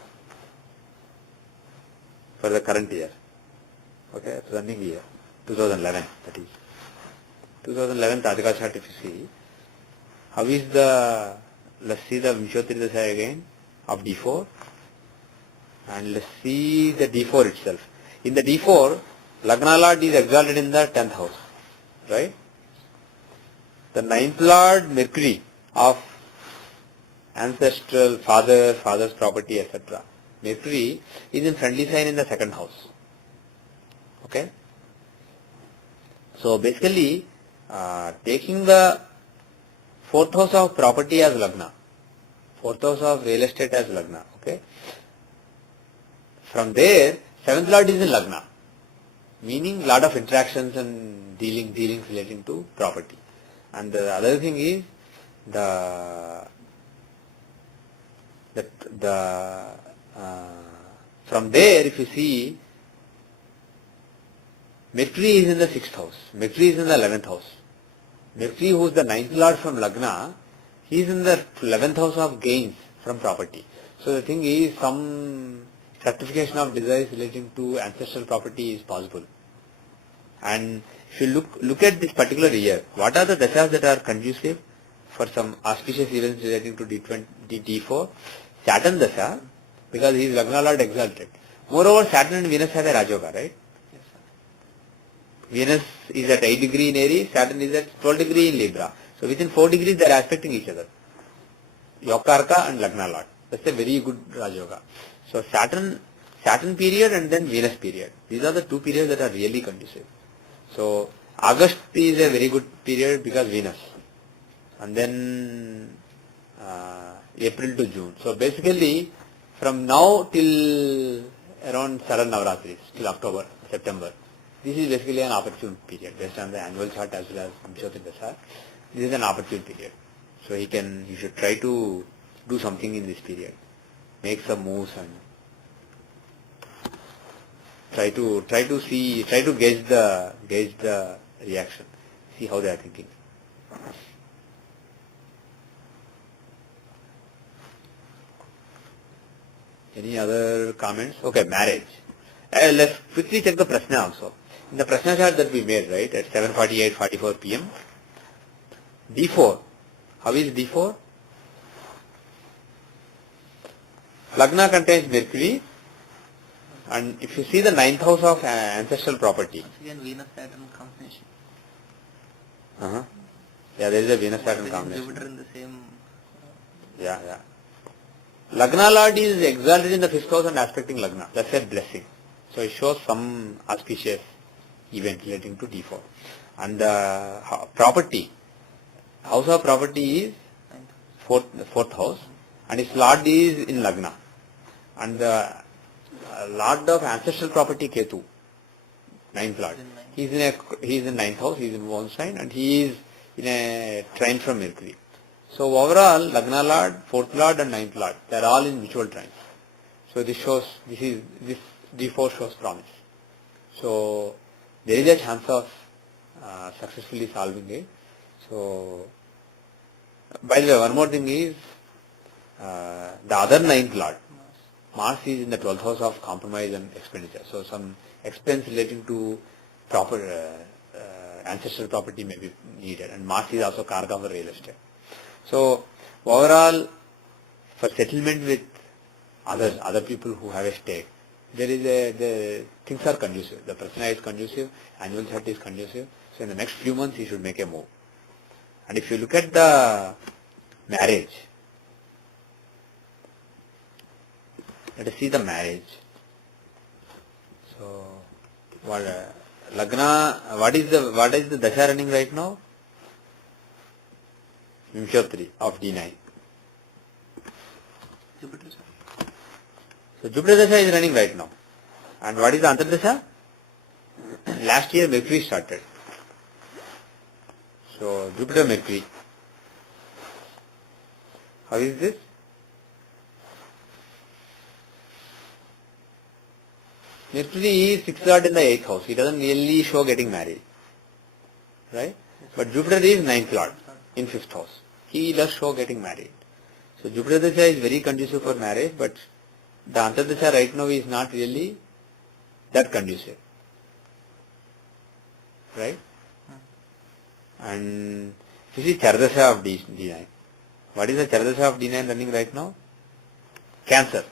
for the current year, okay, running year, 2011, that is. 2011 Tajaka chart, if you see, how is let's see the Vimshottari Dasha again of D4, and let's see the D4 itself. In the D4, Lagna Lord is exalted in the 10th house, right? The 9th Lord, Mercury, of ancestral, father's property, etc. Mercury is in friendly sign in the 2nd house. Okay? So basically, taking the 4th house of property as Lagna, 4th house of real estate as Lagna, okay? From there, 7th Lord is in Lagna, meaning lot of interactions and dealings relating to property. And the other thing is from there, if you see, Mercury is in the 6th house, Mercury is in the 11th house. Mercury, who is the 9th Lord from Lagna, he is in the 11th house of gains from property. So the thing is, some certification of desires relating to ancestral property is possible. And if you look at this particular year, what are the dashas that are conducive for some auspicious events relating to D4? Saturn dasha, because he is Lagna Lord exalted. Moreover, Saturn and Venus have a Rajoga, right? Yes, sir. Venus is at 8 degree in Aries, Saturn is at 12 degree in Libra. So within 4 degrees they are aspecting each other. Yokarka and Lagna Lord. That's a very good Rajoga. So Saturn period and then Venus period. These are the two periods that are really conducive. So August is a very good period because Venus. And then April to June. So basically from now till around Saran Navratris, till October, September, this is basically an opportune period based on the annual chart as well as Vimshottari Dasha. This is an opportune period. So he should try to do something in this period. Make some moves and try to gauge the reaction. See how they are thinking. Any other comments? Okay, marriage. Let's quickly check the Prashna also. In the Prashna chart that we made, right, at 7:44 p.m. D4. How is D4? Lagna contains Mercury, and if you see the 9th house of ancestral property. Once again, Venus Saturn combination. Yeah, there is a Venus Saturn combination. Jupiter in the same. Yeah. Lagna Lord is exalted in the 5th house and aspecting Lagna. That's a blessing. So it shows some auspicious event relating to D4. And the property, house of property is 4th house, and its Lord is in Lagna. And the Lord of ancestral property, Ketu, 9th Lord. He is in 9th house, he is in one sign, and he is in a trine from Mercury. So overall, Lagna Lord, 4th Lord and 9th Lord, they are all in mutual trines. So this D4 shows promise. So there is a chance of successfully solving it. So, by the way, one more thing is, the other 9th Lord, Mars is in the 12th house of compromise and expenditure. So some expense relating to proper ancestral property may be needed, and Mars is also Karka for real estate. So overall, for settlement with other people who have a stake, the things are conducive. The Prasna is conducive, annual chart is conducive. So in the next few months, he should make a move. And if you look at the marriage, let us see the marriage. So what Lagna? What is the dasha running right now? Vimshyotri of D9. Jupiter, sir. So Jupiter dasha is running right now. And what is the Antardasha? Last year Mercury started. So Jupiter Mercury. How is this? Mercury is 6th lord in the 8th house. He doesn't really show getting married. Right? But Jupiter is 9th lord in 5th house. He does show getting married. So Jupiter dasha is very conducive for marriage, but the Antardasha right now is not really that conducive. Right? And this is Chardasha of D9. What is the Chardasha of D9 running right now? Cancer.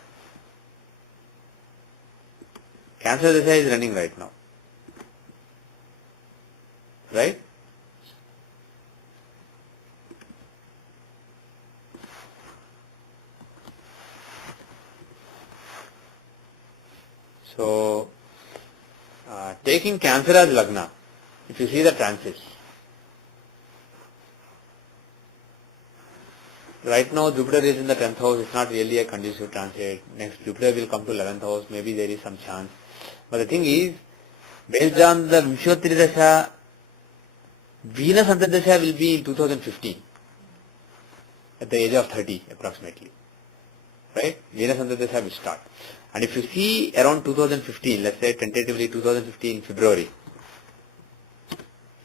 Cancer Dasha is running right now. Right? So, taking Cancer as Lagna, if you see the transits, right now Jupiter is in the 10th house, it's not really a conducive transit. Next Jupiter will come to 11th house, maybe there is some chance. But the thing is, based on the Vimshyotri Dasha, Venus Antardasha will be in 2015, at the age of 30 approximately. Right? Venus Antardasha will start. And if you see around 2015, let's say tentatively 2015 February,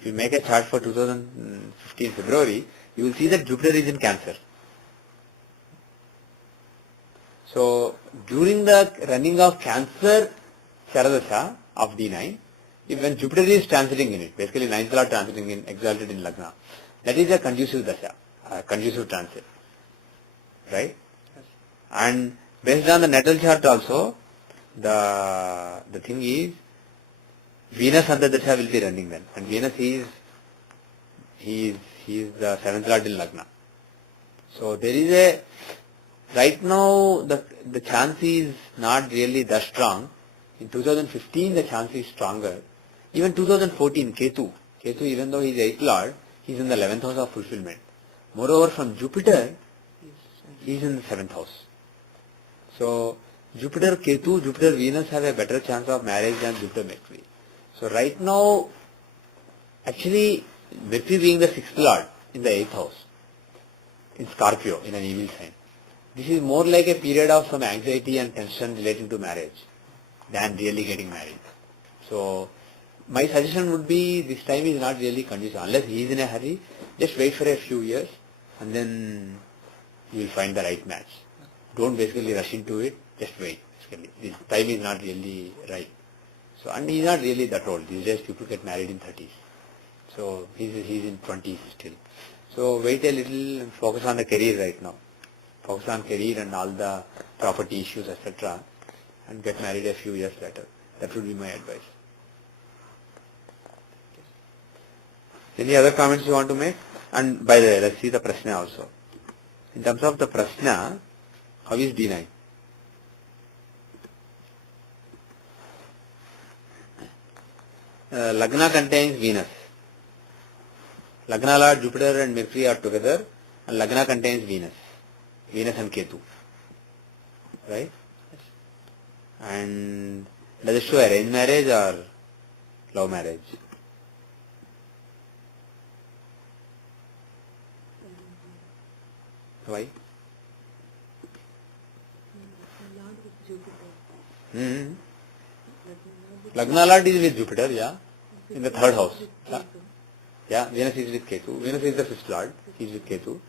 if you make a chart for 2015 February, you will see that Jupiter is in Cancer. So during the running of Cancer Charadasha of D9, when Jupiter is transiting in it, basically 9th lord transiting in, exalted in Lagna, that is a conducive dasha, a conducive transit. Right? Yes. And based on the natal chart also, the thing is, Venus Antardasha will be running then. And Venus he is the 7th lord in Lagna. So there is a, right now the chance is not really that strong. In 2015 the chance is stronger. Even 2014 Ketu even though he is 8th lord, he is in the 11th house of fulfillment. Moreover from Jupiter, he is in the 7th house. So Jupiter Venus have a better chance of marriage than Jupiter Mercury. So right now, actually Mercury being the 6th lord in the 8th house, in Scorpio, in an evil sign, this is more like a period of some anxiety and tension relating to marriage than really getting married. So my suggestion would be, this time is not really conducive. Unless he is in a hurry, just wait for a few years and then you will find the right match. Don't basically rush into it, just wait. Basically, this time is not really right. So, and he is not really that old. These days people get married in 30s. So he's in 20s still. So wait a little and focus on the career right now. Focus on career and all the property issues, etc. and get married a few years later. That would be my advice. Any other comments you want to make? And by the way, let's see the Prashna also. In terms of the Prashna, how is D9? Lagna contains Venus. Lagna Lord Jupiter and Mercury are together, and Lagna contains Venus. Venus and Ketu. Right? Yes. And does it show arranged marriage or love marriage? Why? Lord with Jupiter. Hmm. Lagna Lagna Lord is with Jupiter, yeah, in the 3rd house. with Yeah. Ketu. Yeah, Venus is with Ketu. Venus is the 5th Lord. He is with Ketu.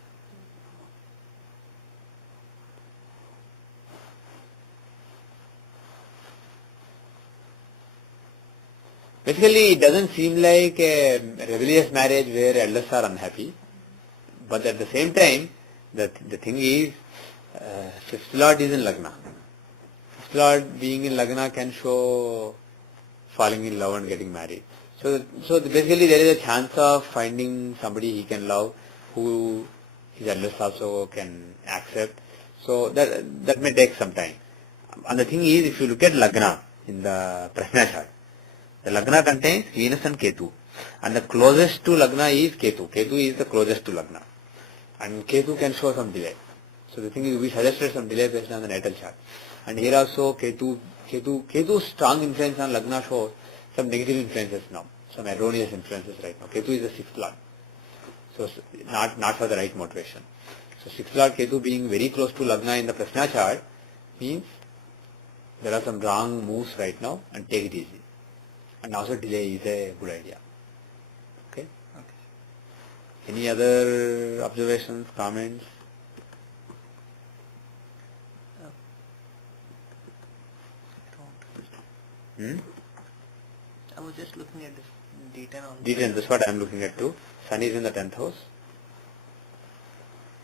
Basically, it doesn't seem like a rebellious marriage where elders are unhappy. But at the same time, the thing is, fifth lord is in Lagna. Fifth lord being in Lagna can show falling in love and getting married. So basically there is a chance of finding somebody he can love who his elders also can accept. So that may take some time. And the thing is, if you look at Lagna in the Prashna chart, the Lagna contains Venus and Ketu. And the closest to Lagna is Ketu. Ketu is the closest to Lagna. And Ketu can show some delay. So the thing is, we suggested some delay based on the natal chart. And here also Ketu's strong influence on Lagna shows some negative influences now, some erroneous influences right now. Ketu is the sixth lord. So not for the right motivation. So sixth lord Ketu being very close to Lagna in the Prashna chart means there are some wrong moves right now, and take it easy. And also delay is a good idea. Okay? Any other observations, comments? I was just looking at this detail. Detail, that's what I am looking at too. Sun is in the 10th house.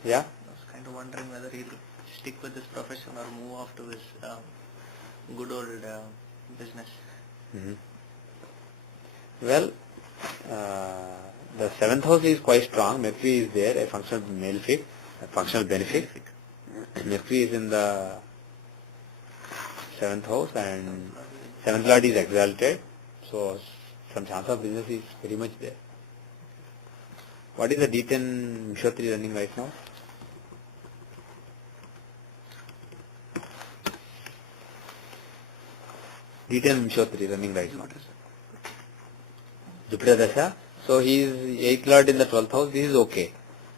Yeah? I was kind of wondering whether he'll stick with this profession or move off to his good old business. Well, the 7th house is quite strong. Mercury is there, a functional malefic, a functional benefic. Mercury is in the 7th house and 7th lord is exalted. So some chance of business is very much there. What is the D10 Vishwatri running right now? D10 Vishwatri running right now. Jupiter Dasha. So he is 8th lord in the 12th house. This is okay.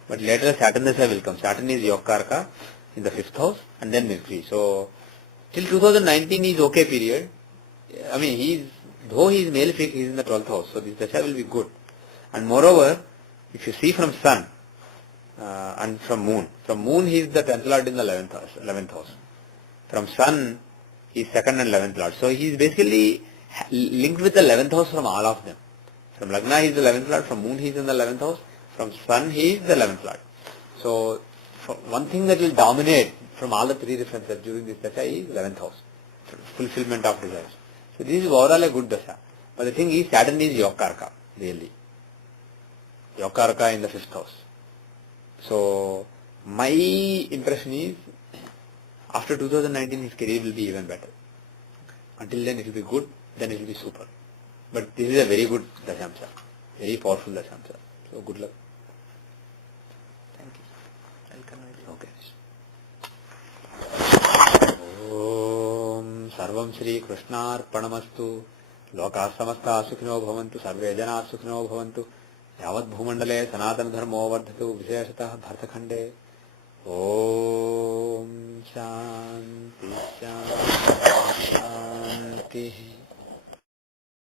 But later Saturn Dasha will come. Saturn is Yokarka in the 5th house and then Mercury. So till 2019 is okay period. I mean, though he is malefic, he is in the 12th house. So this Dasha will be good. And moreover, if you see from Sun and from Moon he is the 10th lord in the 11th house. From Sun he is 2nd and 11th lord. So he is basically linked with the 11th house from all of them. From Lagna he is the 11th lord, from Moon he is in the 11th house, from Sun he is the 11th lord. So one thing that will dominate from all the three references during this Dasha is 11th house, fulfillment of desires. So this is overall a good Dasha. But the thing is, Saturn is Yokarka, really. Yokarka in the 5th house. So my impression is, after 2019 his career will be even better. Until then it will be good, then it will be super. But this is a very good Dashamsa, very powerful Dashamsa. So good luck. Thank you. I'll convey it. Okay. Om Sarvam Shri Krishnarpanamastu. Loka samasta sukhino bhavantu, sarve jana sukhino bhavantu. Yavat bhumandale sanatana dharmo vardhatu, visheshatah bhartakhande. Om